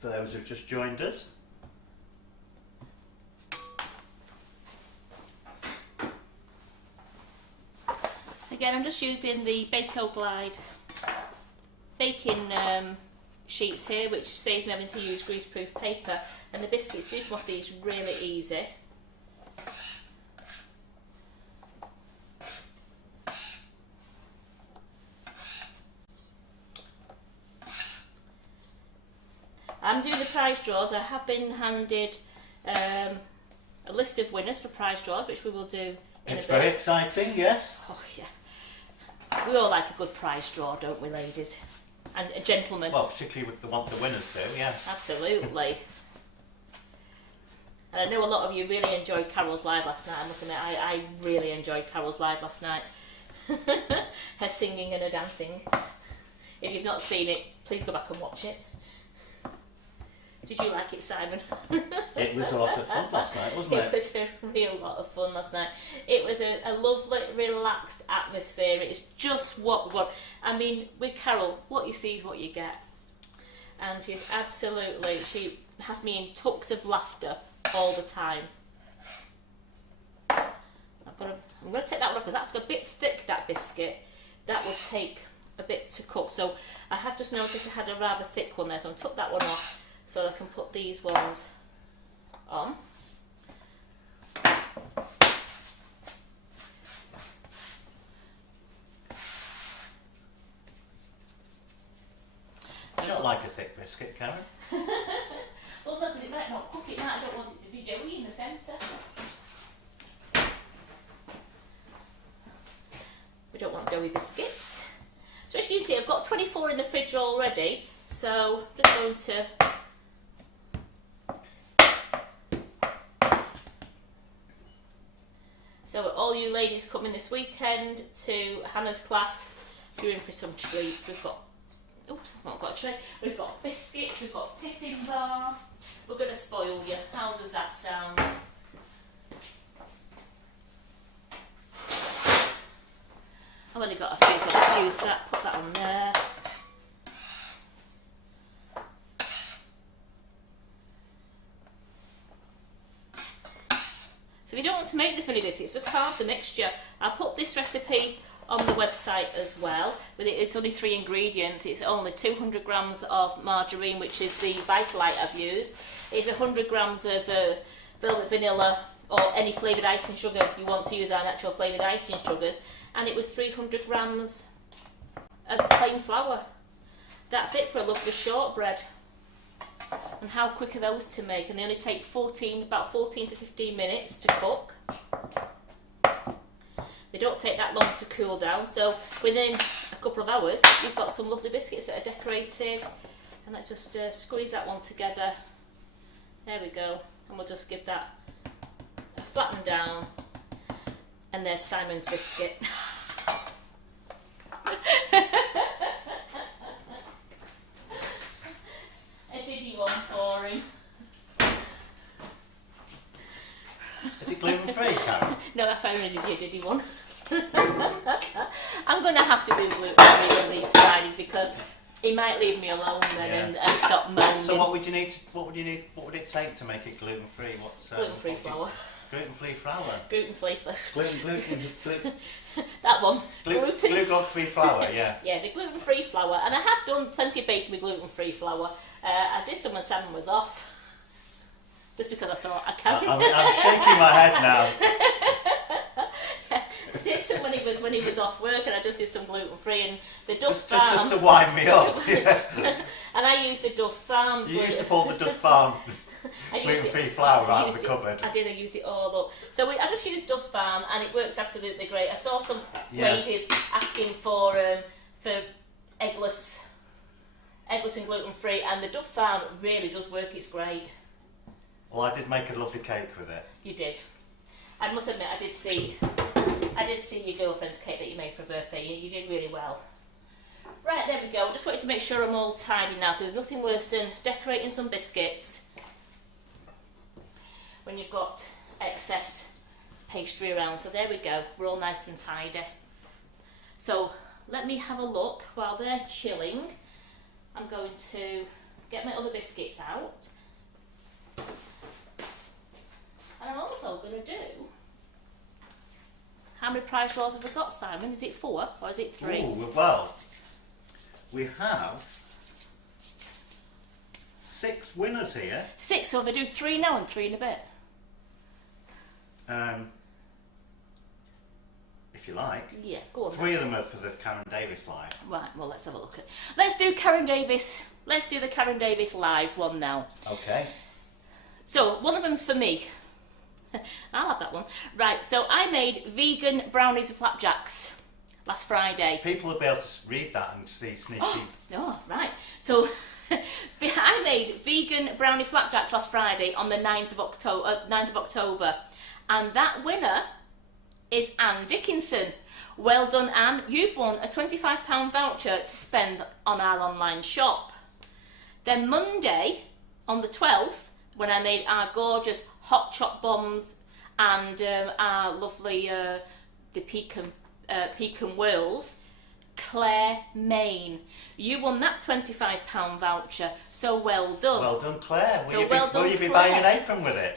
For those who've just joined us. Again, I'm just using the Bako Glide baking sheets here, which saves me having to use greaseproof paper, and the biscuits do come off these really easy. I'm doing the prize draws. I have been handed a list of winners for prize draws, which we will do in It's a bit. very exciting, yes. Oh yeah. We all like a good prize draw, don't we, ladies? And a gentleman. Well, particularly with the winners do, yes. Absolutely. And I know a lot of you really enjoyed Carol's live last night. I must admit, I really enjoyed Carol's live last night. Her singing and her dancing. If you've not seen it, please go back and watch it. Did you like it, Simon? It was a lot of fun last night, wasn't it? It was a real lot of fun last night. It was a lovely, relaxed atmosphere. It's just what we want. I mean, with Carol, what you see is what you get. And she has me in tucks of laughter all the time. I'm going to take that one off because that's a bit thick, that biscuit. That will take a bit to cook. So I have just noticed I had a rather thick one there, so I took that one off so I can put these ones on. You don't like a thick biscuit, Karen? Well, no, because it might not cook. It might. I don't want it to be doughy in the centre. We don't want doughy biscuits. So as you can see, I've got 24 in the fridge already. So I'm just going to So all you ladies coming this weekend to Hannah's class, if you're in for some treats, we've got, oops, I've not got a tray, we've got biscuits, we've got Tiffin Bar, we're going to spoil you. How does that sound? I've only got a few, so I'll just use that, put that on there. So if you don't want to make this many biscuits, just halve the mixture. I'll put this recipe on the website as well. But it's only 3 ingredients. It's only 200 grams of margarine, which is the Vitalite I've used. It's 100 grams of velvet vanilla or any flavoured icing sugar if you want to use our natural flavoured icing sugars. And it was 300 grams of plain flour. That's it for a lovely shortbread. And how quick are those to make? And they only take about 14 to 15 minutes to cook. They don't take that long to cool down, so within a couple of hours you've got some lovely biscuits that are decorated. And let's just squeeze that one together. There we go. And we'll just give that a flatten down. And there's Simon's biscuit. One for him. Is it gluten free, Karen? No, that's why I only did your diddy one. I'm going to have to do gluten free on these Fridays because he might leave me alone then and stop moaning. So what would you need? What would it take to make it gluten free? Gluten free flour. Gluten free flour. Gluten free flour. Gluten. That one. Gluten free flour. Yeah. Yeah, the gluten free flour, and I have done plenty of baking with gluten free flour. I did some when Sam was off, just because I thought I can. I'm shaking my head now. I did some when he was off work, and I just did some gluten free and the Duff Farm. Just to wind me up. Yeah. And I used the Duff Farm. You used to pull the Duff Farm gluten-free flour out of the cupboard. I used it all up. So I just used Duff Farm, and it works absolutely great. I saw some ladies asking for eggless and gluten-free, and the Duff Farm really does work. It's great. Well, I did make a lovely cake with it. You did. I must admit, I did see your girlfriend's cake that you made for her birthday. You did really well. Right, there we go. I just wanted to make sure I'm all tidy now, because there's nothing worse than decorating some biscuits when you've got excess pastry around. So there we go. We're all nice and tidy. So let me have a look while they're chilling. I'm going to get my other biscuits out. And I'm also going to do... How many prize draws have we got, Simon? Is it 4 or is it 3? Ooh, well, we have 6 winners here. 6, so if I do 3 now and 3 in a bit. If you like. Yeah, go on. 3 of them are for the Karen Davis live. Right, well, let's have a look at... Let's do Karen Davis. Let's do the Karen Davis live one now. Okay. So, one of them's for me. I'll have that one. Right, so I made vegan brownies and flapjacks last Friday. People will be able to read that and see sneaky. Oh, right. So, I made vegan brownie flapjacks last Friday on the 9th of October. And that winner is Anne Dickinson. Well done, Anne. You've won a £25 voucher to spend on our online shop. Then Monday, on the 12th, when I made our gorgeous hot chop bombs and our lovely the pecan whirls, Claire Main. You won that £25 voucher, so well done. Well done, Claire. Will you be buying an apron with it?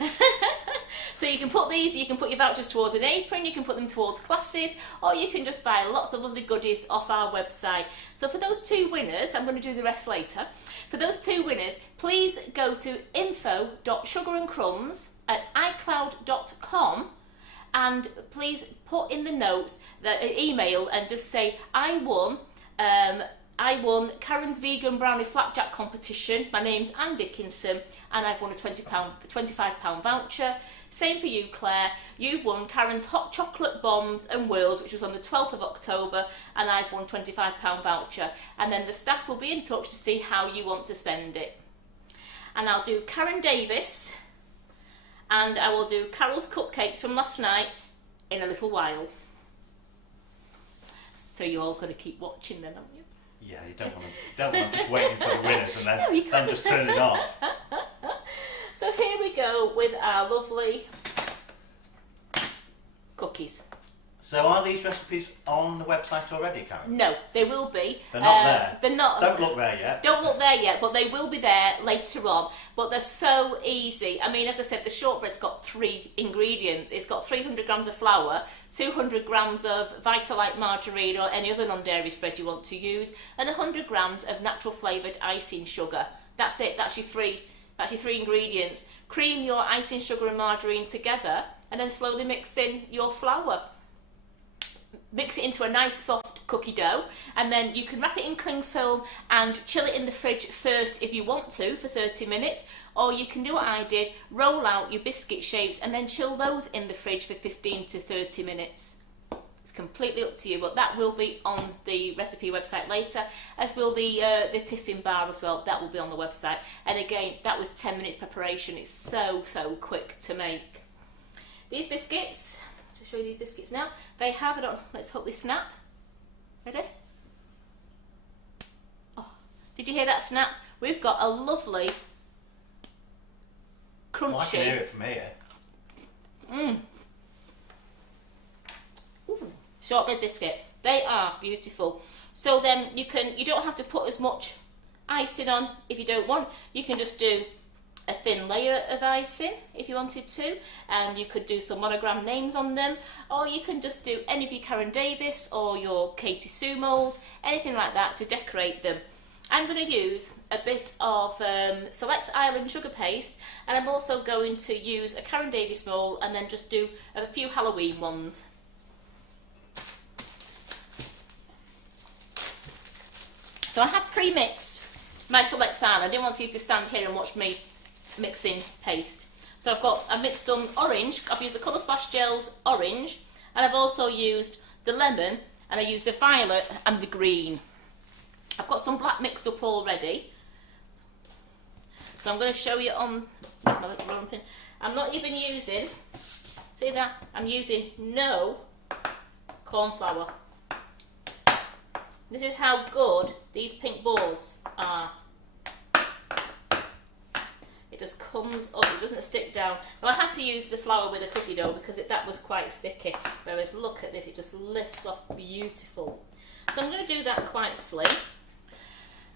So you can put your vouchers towards an apron, you can put them towards classes, or you can just buy lots of lovely goodies off our website. So for those 2 winners, I'm going to do the rest later. For those 2 winners, please go to info.sugarandcrumbs@icloud.com and please put in the notes that email and just say, I won Karen's Vegan Brownie Flapjack competition. My name's Anne Dickinson and I've won a £25 voucher. Same for you, Claire. You've won Karen's Hot Chocolate Bombs and Whirls, which was on the 12th of October, and I've won a £25 voucher. And then the staff will be in touch to see how you want to spend it. And I'll do Karen Davis, and I will do Carol's Cupcakes from last night in a little while. So you're all going to keep watching then, haven't you? Yeah, you don't want to just waiting for the winners and then just turn it off. So here we go with our lovely cookies. So are these recipes on the website already, Karen? No, they will be. They're not there? They're not. Don't look there yet. Don't look there yet, but they will be there later on. But they're so easy. I mean, as I said, the shortbread's got 3 ingredients. It's got 300 grams of flour, 200 grams of Vitalite margarine or any other non-dairy spread you want to use, and 100 grams of natural flavoured icing sugar. That's it. That's your 3 ingredients. Cream your icing sugar and margarine together, and then slowly mix in your flour. Mix it into a nice soft cookie dough, and then you can wrap it in cling film and chill it in the fridge first if you want to for 30 minutes, or you can do what I did, roll out your biscuit shapes and then chill those in the fridge for 15 to 30 minutes. It's completely up to you, but that will be on the recipe website later, as will the Tiffin Bar as well. That will be on the website. And again, that was 10 minutes preparation. It's so quick to make. These biscuits, to show you these biscuits now, they have it on. Let's hope they snap. Ready? Oh, did you hear that snap? We've got a lovely crunchy. Well, I can hear it from here. Shortbread biscuit. They are beautiful. So then you don't have to put as much icing on if you don't want. You can just do a thin layer of icing if you wanted to, and you could do some monogram names on them, or you can just do any of your Karen Davis or your Katie Sue molds, anything like that to decorate them. I'm going to use a bit of Select Island sugar paste, and I'm also going to use a Karen Davis mold and then just do a few Halloween ones. So I have pre-mixed my select iron. I didn't want you to stand here and watch me mixing paste. So I've mixed some orange. I've used the Colour Splash Gels orange, and I've also used the lemon, and I used the violet and the green. I've got some black mixed up already. So I'm going to show you on, where's my little rolling pin? I'm not even using, see that? I'm using no corn flour. This is how good these pink boards are. It just comes up, it doesn't stick down. Now I had to use the flour with a cookie dough because that was quite sticky, whereas look at this, it just lifts off beautiful. So I'm going to do that quite slim,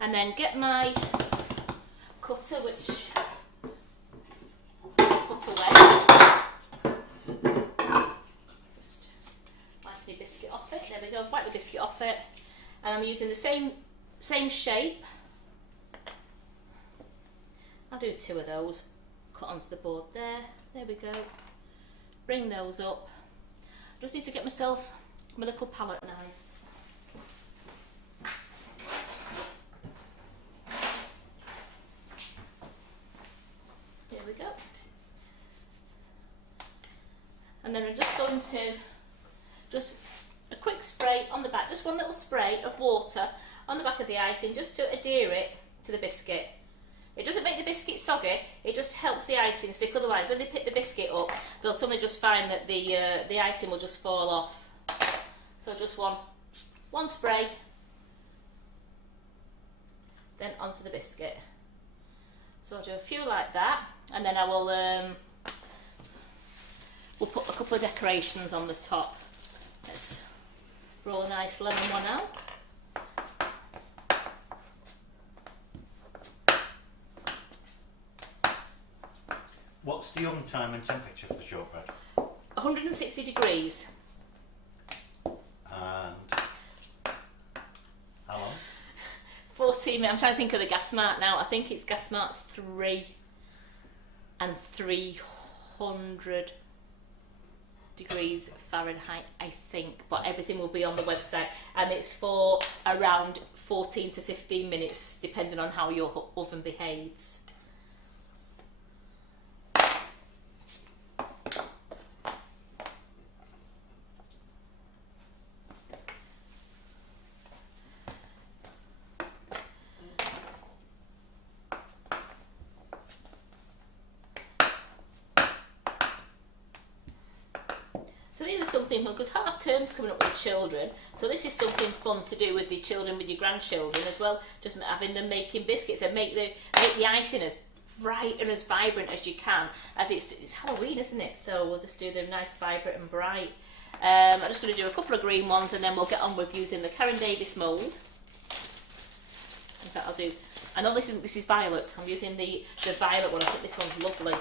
and then get my cutter, which I put away. Just wipe the biscuit off it. There we go. Wipe the biscuit off it, and I'm using the same shape. I'll do 2 of those. Cut onto the board there. There we go. Bring those up. Just need to get myself my little palette knife. We go. And then I'm just going to just a quick spray on the back, just one little spray of water on the back of the icing just to adhere it to the biscuit. It doesn't make the biscuit soggy, it just helps the icing stick, otherwise when they pick the biscuit up they'll suddenly just find that the icing will just fall off. So just one spray, then onto the biscuit. So I'll do a few like that, and then I will we'll put a couple of decorations on the top. Let's roll a nice lemon one out. What's the young time and temperature for the shortbread? 160 degrees. And how long? 14 minutes. I'm trying to think of the gas mark now. I think it's gas mark 3 and 300 degrees Fahrenheit, I think, but everything will be on the website, and it's for around 14 to 15 minutes depending on how your oven behaves. So these are something fun, because half term's coming up with children, so this is something fun to do with the children, with your grandchildren as well, just having them making biscuits, and make the icing as bright and as vibrant as you can, as it's Halloween, isn't it? So we'll just do them nice, vibrant and bright. I'm just going to do a couple of green ones, and then we'll get on with using the Karen Davis mould. In fact, I know this is violet, I'm using the violet one. I think this one's lovely.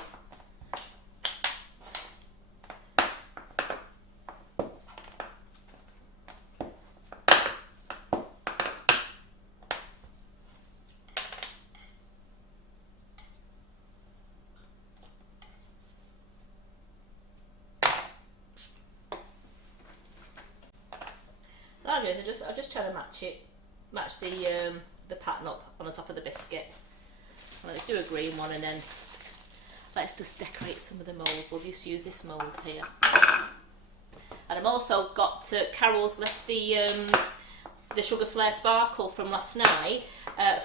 I'll just try to match the pattern up on the top of the biscuit. Well, let's do a green one, and then let's just decorate some of the mould. We'll just use this mould here. And I've also got Carol's left the Sugar Flare Sparkle from last night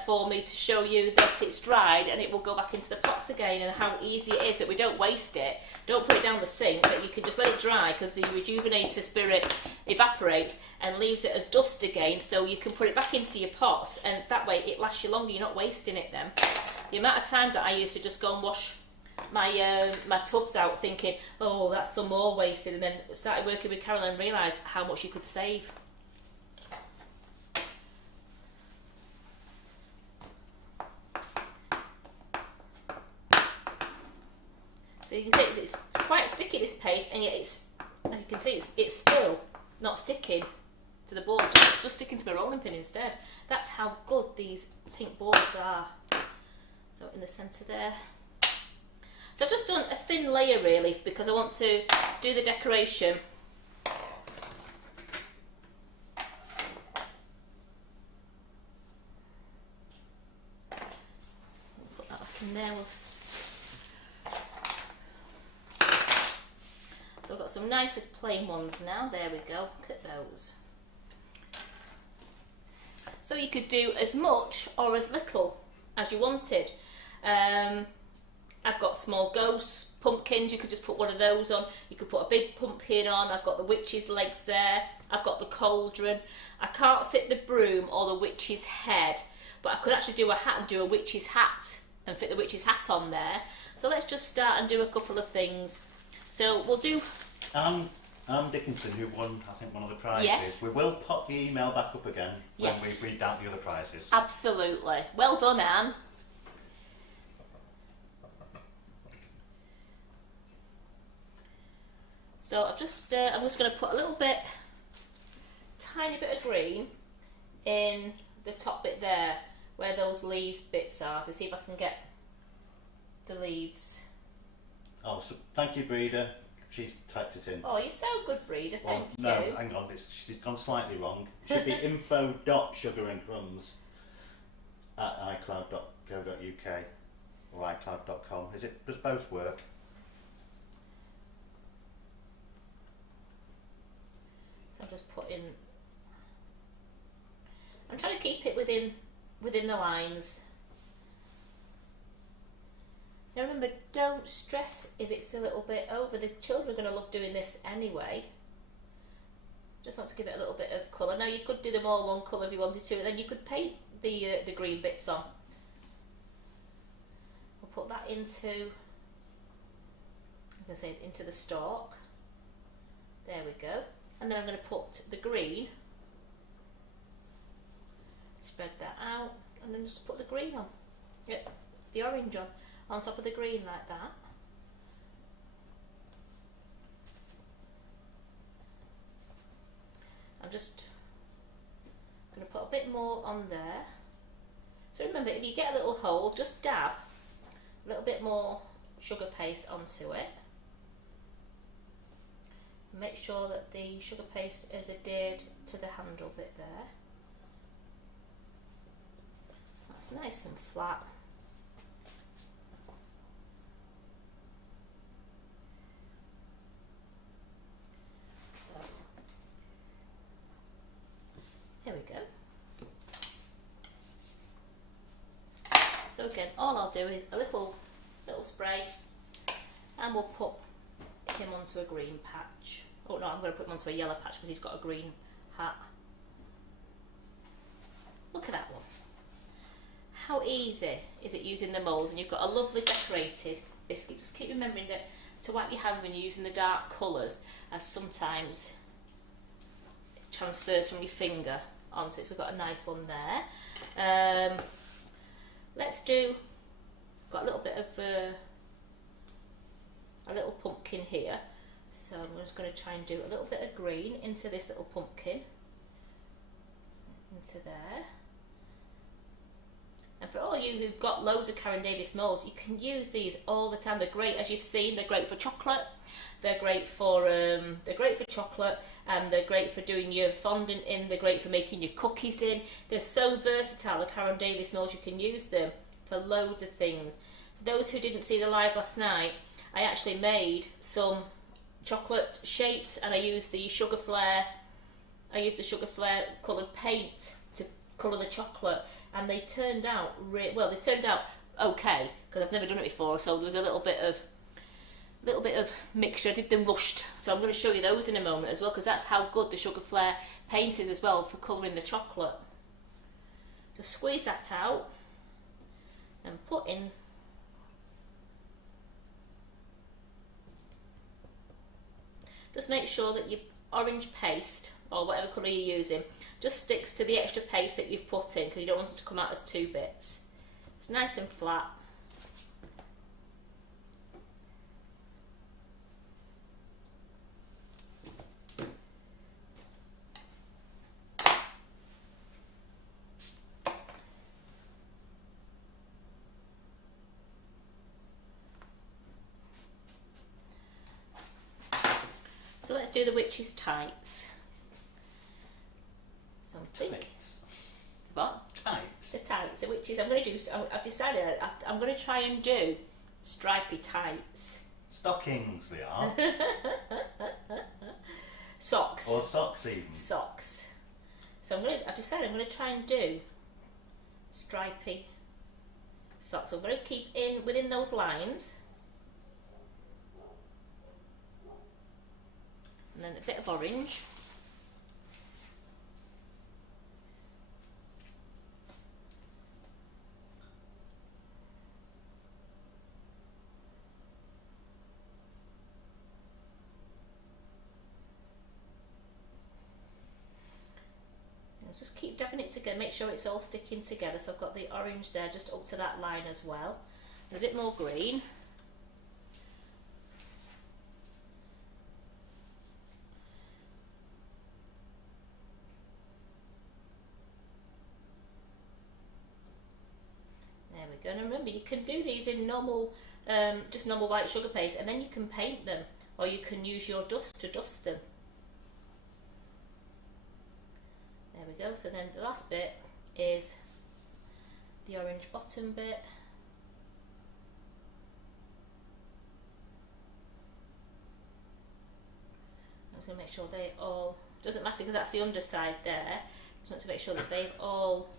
for me to show you that it's dried and it will go back into the pots again, and how easy it is that we don't waste it. Don't put it down the sink, but you can just let it dry, because the rejuvenator spirit evaporates and leaves it as dust again, so you can put it back into your pots, and that way it lasts you longer. You're not wasting it then. The amount of times that I used to just go and wash my my tubs out thinking, oh, that's some more wasted, and then started working with Carol and realised how much you could save. So you can see it's quite sticky, this paste, and yet it's, as you can see, it's still not sticking to the board. It's just sticking to the rolling pin instead. That's how good these pink boards are. So in the centre there. So I've just done a thin layer really, because I want to do the decoration. And there we'll so I've got some nicer plain ones now. There we go. Look at those. So you could do as much or as little as you wanted. I've got small ghost pumpkins. You could just put one of those on. You could put a big pumpkin on. I've got the witch's legs there. I've got the cauldron. I can't fit the broom or the witch's head, but I could actually do a hat and do a witch's hat and fit the witch's hat on there. So let's just start and do a couple of things. So we'll do... Anne Dickinson, who won, I think, one of the prizes. Yes. We will pop the email back up again when we read out the other prizes. Absolutely. Well done, Anne. So I'm just going to put a little bit, tiny bit of green in the top bit there, where those leaves bits are, to see if I can get the leaves. Oh, so thank you, Breeder. She's typed it in. Oh, you're so good, Breeder. Thank you. No, hang on. She's gone slightly wrong. It should be info.sugarandcrumbs at icloud.co.uk or icloud.com. Does both work? So I'm just putting... I'm trying to keep it within the lines. Now remember, don't stress if it's a little bit over. The children are going to love doing this anyway. Just want to give it a little bit of colour. Now you could do them all one colour if you wanted to, and then you could paint the green bits on. We'll put that into, I'm going to say into the stalk. There we go. And then I'm going to put the green, spread that out, and then just put the green on. Yep, the orange on top of the green like that. I'm just going to put a bit more on there. So remember, if you get a little hole, just dab a little bit more sugar paste onto it. Make sure that the sugar paste is adhered to the handle bit there. That's nice and flat. There we go. So again, all I'll do is a little spray, and we'll put him onto a green patch. Oh no, I'm going to put him onto a yellow patch because he's got a green hat. Look at that one. How easy is it using the moulds? And you've got a lovely decorated biscuit. Just keep remembering that to wipe your hands when you're using the dark colours, as sometimes it transfers from your finger onto it. So we've got a nice one there. Let's do, got a little bit of a little pumpkin here. So I'm just going to try and do a little bit of green into this little pumpkin. Into there. And for all you who've got loads of Karen Davis moulds, you can use these all the time. They're great, as you've seen. They're great for chocolate. They're great for chocolate, and they're great for doing your fondant in. They're great for making your cookies in. They're so versatile. The Karen Davis moulds, you can use them for loads of things. For those who didn't see the live last night, I actually made some chocolate shapes, and I used the Sugar Flare. I used the Sugar Flare coloured paint to colour the chocolate, and they turned out well. They turned out okay because I've never done it before. So there was a little bit of mixture. I did them rushed, so I'm going to show you those in a moment as well, because that's how good the Sugar Flare paint is as well for colouring the chocolate. Just squeeze that out and put in. Just make sure that your orange paste, or whatever colour you're using, just sticks to the extra paste that you've put in, because you don't want it to come out as two bits. It's nice and flat. So let's do the witch's tights. Something. Tights? What? Tights? The tights. which is I've decided I'm going to try and do stripy tights. Stockings they are. Socks. Or socks even. Socks. So I've decided I'm going to try and do stripy socks. So I'm going to keep within those lines. And then a bit of orange. Just keep dabbing it together, make sure it's all sticking together. So I've got the orange there just up to that line as well. And a bit more green. There we go. And remember, you can do these in normal, just normal white sugar paste, and then you can paint them, or you can use your dust to dust them. There we go. So then the last bit is the orange bottom bit. I'm just going to make sure they all, doesn't matter because that's the underside there, just want to make sure that they've all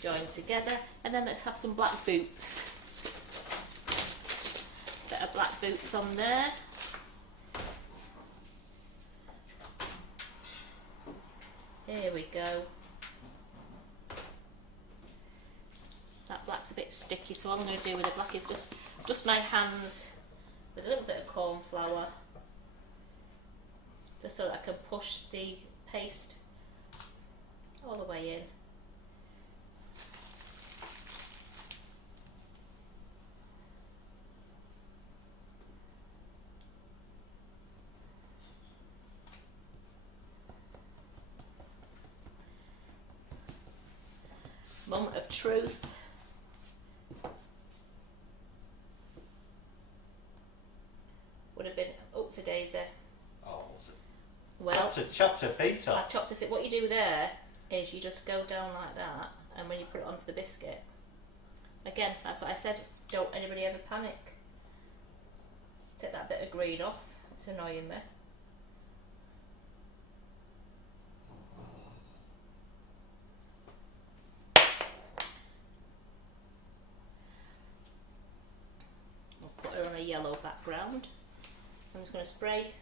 joined together. And then let's have some black boots. Bit of black boots on there. Here we go. That black's a bit sticky, so all I'm going to do with the black is just my hands with a little bit of corn flour, just so that I can push the paste all the way in. Moment of truth. Would have been up to Daisy. Oh, was it? Well, chopped her feet off. I've chopped it. What you do there is you just go down like that, and when you put it onto the biscuit, again, that's what I said. Don't anybody ever panic. Take that bit of green off. It's annoying me. On a yellow background, so I'm just going to spray.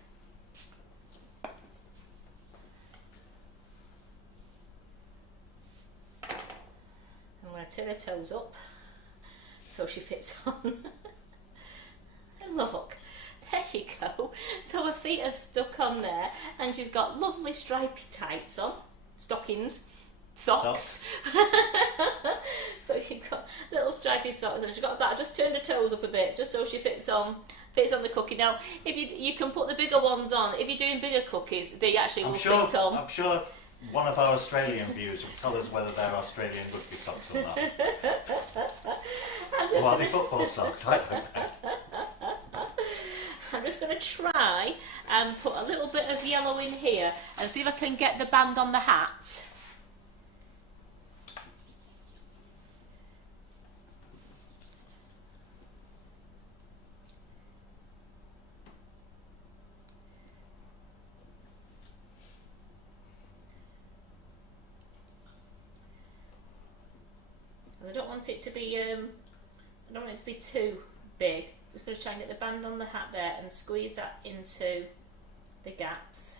I'm going to turn her toes up so she fits on. And look, there you go. So her feet have stuck on there, and she's got lovely stripy tights on, stockings, socks. So you've got little stripy socks, and she's got that. I just turned her toes up a bit, just so she fits on the cookie. Now, if you can put the bigger ones on. If you're doing bigger cookies, they actually will fit on. I'm sure one of our Australian viewers will tell us whether they're Australian rugby socks or not. Or are they football socks? I don't know. I'm just going to try and put a little bit of yellow in here and see if I can get the band on the hat. I don't want it to be too big. I'm just going to try and get the band on the hat there and squeeze that into the gaps.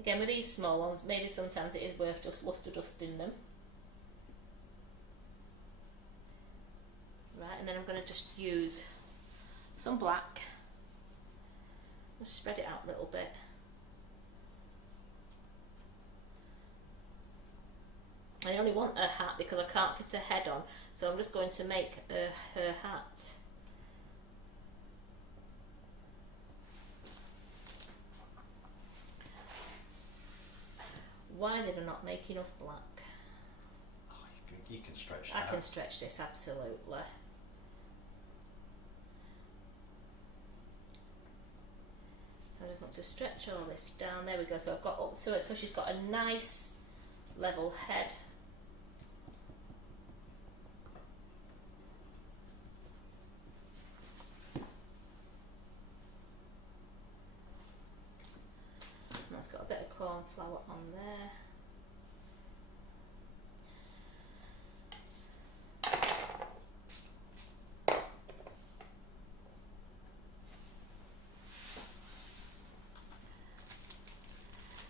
Again, with these small ones, maybe sometimes it is worth just luster dusting them. Right, and then I'm going to just use some black. Just spread it out a little bit. I only want a hat because I can't fit a head on, so I'm just going to make her hat. Why did I not make enough black? Oh, you can stretch that. I can stretch this, absolutely. So I just want to stretch all this down. There we go. So I've got so she's got a nice level head. And that's got a bit of corn flour on there.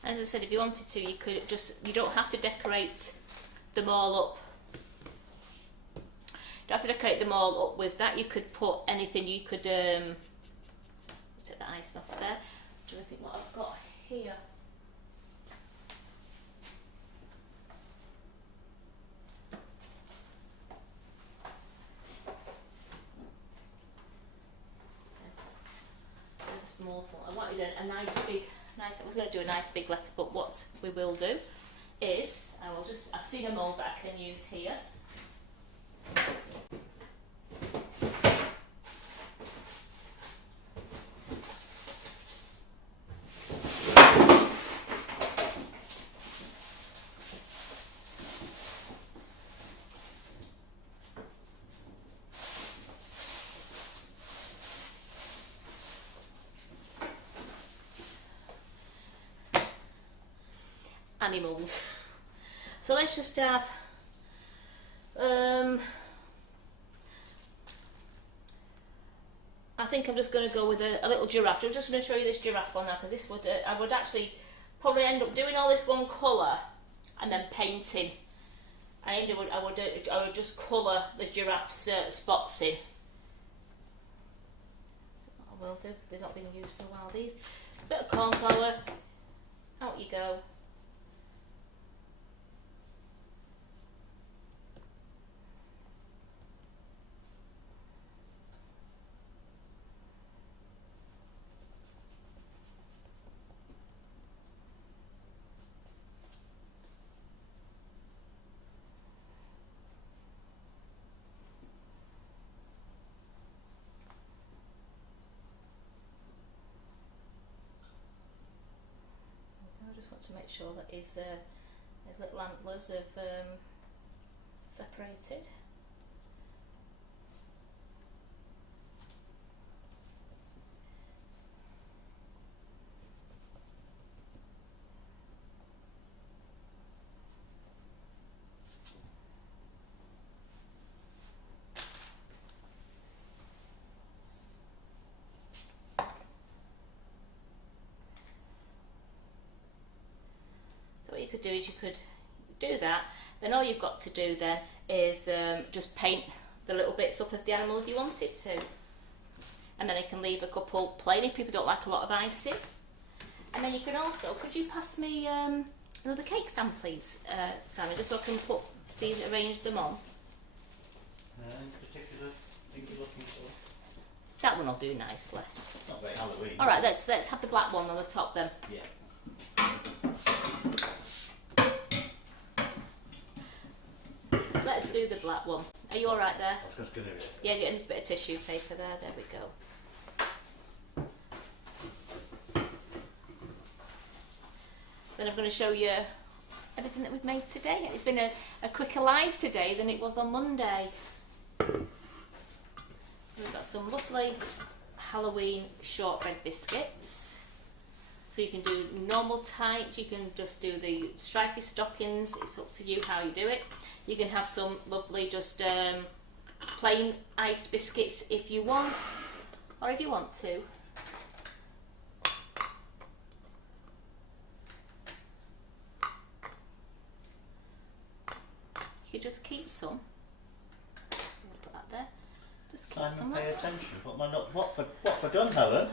As I said, if you wanted to, you could you don't have to decorate them all up. You don't have to decorate them all up with that. You could put anything, you could, let's take the icing off there. I'm trying to think what I've got here. A small one. I wanted a nice big. I was going to do a nice big letter, but what we will do is, I've seen a mould that I can use here. Animals. So let's just have I think I'm just going to go with a little giraffe. I'm just going to show you this giraffe one now, because this would I would actually probably end up doing all this one colour and then painting. I would just colour the giraffe's spots in. I will do. They've not been used for a while. These bit of corn flour. Out you go. I just want to make sure that his little antlers have separated. What you could do is you could do that, then all you've got to do then is just paint the little bits up of the animal if you wanted to, and then you can leave a couple plain if people don't like a lot of icing. And then you can also, could you pass me another cake stand please, Simon, just so I can put these, arrange them on. Any particular thing you're looking for? That one will do nicely. Not very Halloween. Alright, let's have the black one on the top then. Yeah. Let's do the black one. Are you alright there? I was just going to do it. Yeah, get a bit of tissue paper there. There we go. Then I'm going to show you everything that we've made today. It's been a quicker live today than it was on Monday. So we've got some lovely Halloween shortbread biscuits. So you can do normal types, you can just do the stripy stockings, it's up to you how you do it. You can have some lovely just plain iced biscuits if you want, or if you want to. You could just keep some. I'll put that there. Just keep some. Simon, pay attention. What for done, Helen?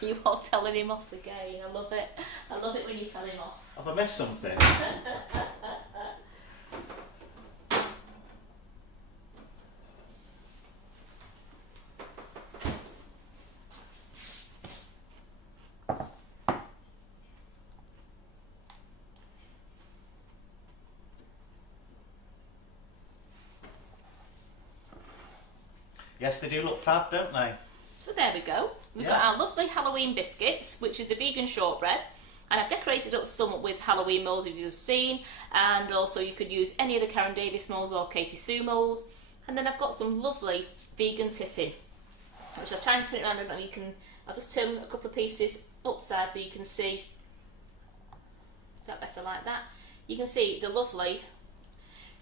You all telling him off again. I love it. I love it when you tell him off. Have I missed something? Yes, they do look fab, don't they? So there we go. We've got our lovely Halloween biscuits, which is a vegan shortbread. And I've decorated up some with Halloween molds, if you've just seen. And also you could use any of the Karen Davis molds or Katie Sue molds. And then I've got some lovely vegan tiffin, which I'll try and turn it around. I don't know, you can, I'll just turn a couple of pieces upside so you can see. Is that better like that? You can see the lovely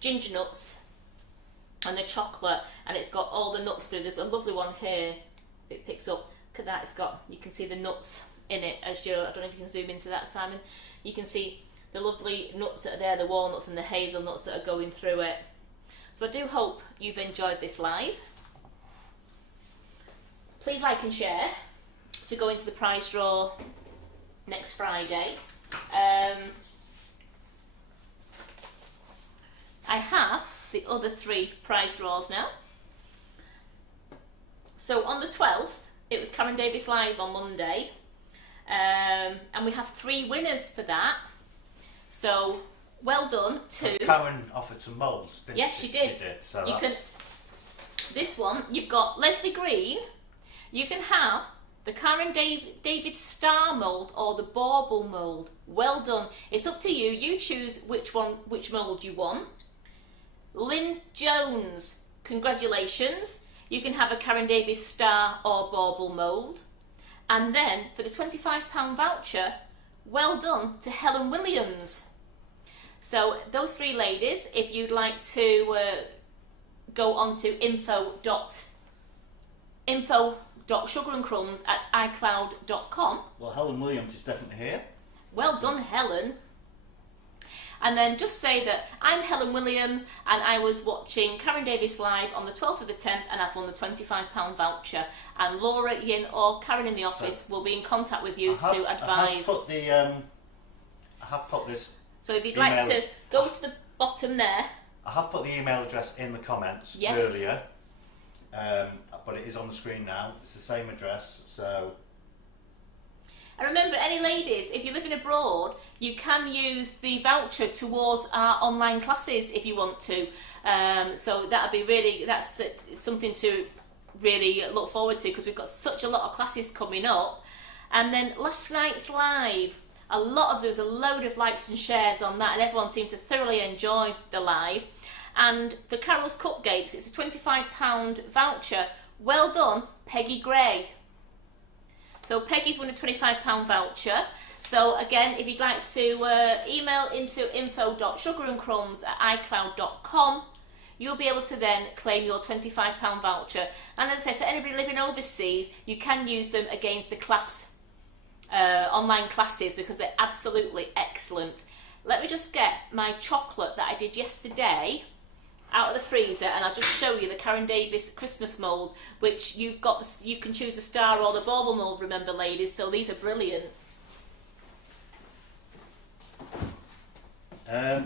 ginger nuts and the chocolate, and it's got all the nuts through. There's a lovely one here that it picks up. Look at that, it's got, you can see the nuts in it as you, I don't know if you can zoom into that, Simon. You can see the lovely nuts that are there, the walnuts and the hazelnuts that are going through it. So I do hope you've enjoyed this live. Please like and share to go into the prize draw next Friday. I have the other 3 prize draws now. So on the 12th, it was Karen Davis Live on Monday. And we have 3 winners for that. So well done to... Karen offered some moulds, didn't she? Yes, she did. She did, so you can. This one, you've got Leslie Green. You can have the Karen David Star mould or the Bauble mould. Well done. It's up to you. You choose which mould you want. Lynn Jones, congratulations. You can have a Karen Davis Star or Bauble mould. And then for the £25 voucher, well done to Helen Williams. So those 3 ladies, if you'd like to go on to info.sugarandcrumbs@icloud.com. Well, Helen Williams is definitely here. Well done, Helen. And then just say that I'm Helen Williams and I was watching Karen Davis Live on the 12th of the 10th and I've won the £25 voucher. And Laura, Yin or Karen in the office will be in contact with you to advise. I have put this. So if you'd like to go to the bottom there. I have put the email address in the comments earlier. But it is on the screen now. It's the same address, so... And remember, any ladies, if you're living abroad, you can use the voucher towards our online classes if you want to. So that'd be really, that's something to really look forward to because we've got such a lot of classes coming up. And then last night's live, there was a load of likes and shares on that, and everyone seemed to thoroughly enjoy the live. And for Carol's Cupcakes, it's a £25 voucher. Well done, Peggy Gray. So Peggy's won a £25 voucher. So again, if you'd like to email into info.sugarandcrumbs@icloud.com, you'll be able to then claim your £25 voucher. And as I say, for anybody living overseas, you can use them against the class, online classes, because they're absolutely excellent. Let me just get my chocolate that I did yesterday out of the freezer, and I'll just show you the Karen Davis Christmas moulds, which you can choose the Star or the Bauble mould, remember ladies, so these are brilliant.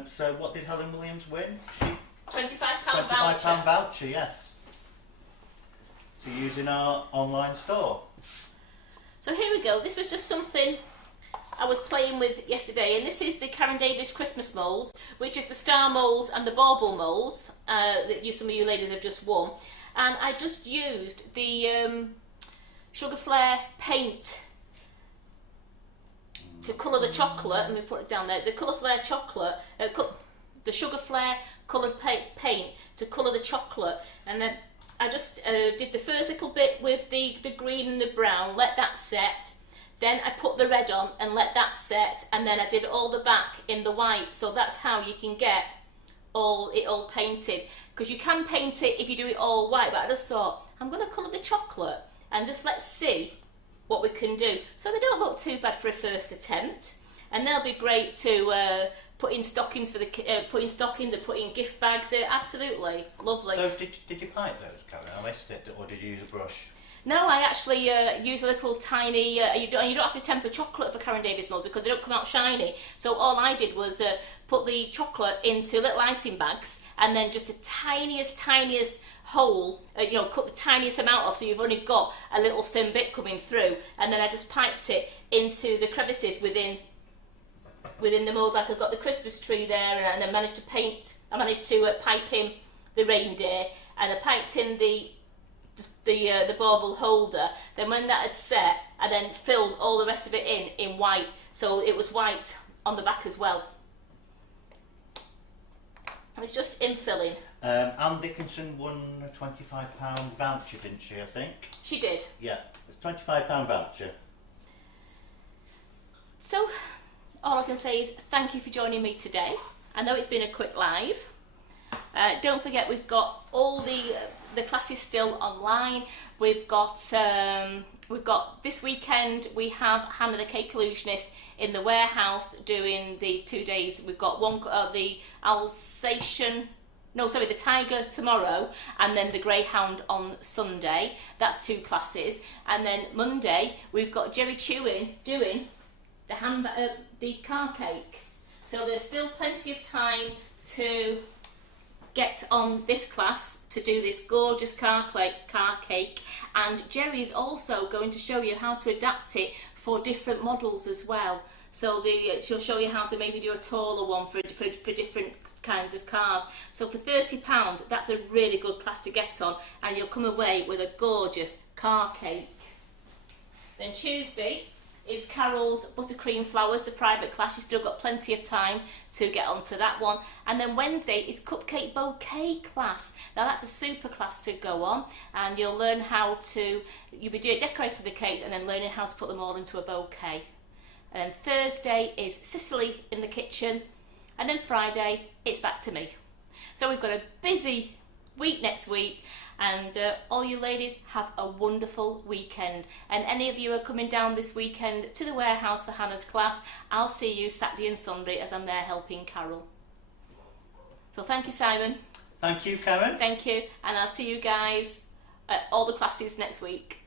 So what did Helen Williams win? £25 £25 voucher, yes. To use in our online store. So here we go, this was just something I was playing with yesterday, and this is the Karen Davis Christmas moulds, which is the Star moulds and the Bauble moulds that some of you ladies have just won. And I just used the Sugar Flare paint to colour the chocolate. Let me put it down there. The Colour Flare chocolate, the Sugar Flare coloured paint to colour the chocolate, and then I just did the first little bit with the green and the brown, let that set. Then I put the red on and let that set, and then I did all the back in the white. So that's how you can get it all painted. Because you can paint it if you do it all white, but I just thought, I'm going to colour the chocolate and just let's see what we can do. So they don't look too bad for a first attempt, and they'll be great to put in stockings and put in gift bags. They're absolutely lovely. So did you pipe those, Karen? I missed it, or did you use a brush? No, I actually use a little tiny, you don't have to temper chocolate for Karen Davis mould because they don't come out shiny. So all I did was put the chocolate into little icing bags, and then just the tiniest hole, cut the tiniest amount off, so you've only got a little thin bit coming through, and then I just piped it into the crevices within the mould. Like I've got the Christmas tree there, and I managed to pipe in the reindeer, and I piped in the the bauble holder. Then when that had set, I then filled all the rest of it in white, so it was white on the back as well. It's just infilling. Anne Dickinson won a £25 voucher, didn't she, I think? She did. Yeah, it's a £25 voucher. So, all I can say is thank you for joining me today. I know it's been a quick live. Don't forget we've got all the classes still online. We've got this weekend we have Hannah the Cake Illusionist in the warehouse doing the 2 days. We've got the Tiger tomorrow, and then the Greyhound on Sunday. That's 2 classes. And then Monday we've got Jerry Chewin doing the car cake. So there's still plenty of time to get on this class to do this gorgeous car cake, and Jerry is also going to show you how to adapt it for different models as well. So she'll show you how to maybe do a taller one for different kinds of cars. So for £30, that's a really good class to get on, and you'll come away with a gorgeous car cake. Then Tuesday is Carol's Buttercream Flowers, the private class. You've still got plenty of time to get onto that one. And then Wednesday is Cupcake Bouquet class. Now that's a super class to go on, and you'll learn how to, you'll be decorating the cakes and then learning how to put them all into a bouquet. And then Thursday is Cicely in the kitchen, and then Friday it's back to me. So we've got a busy week next week, and all you ladies have a wonderful weekend. And any of you are coming down this weekend to the warehouse for Hannah's class, I'll see you Saturday and Sunday as I'm there helping Carol. So thank you, Simon. Thank you, Karen. Thank you, and I'll see you guys at all the classes next week.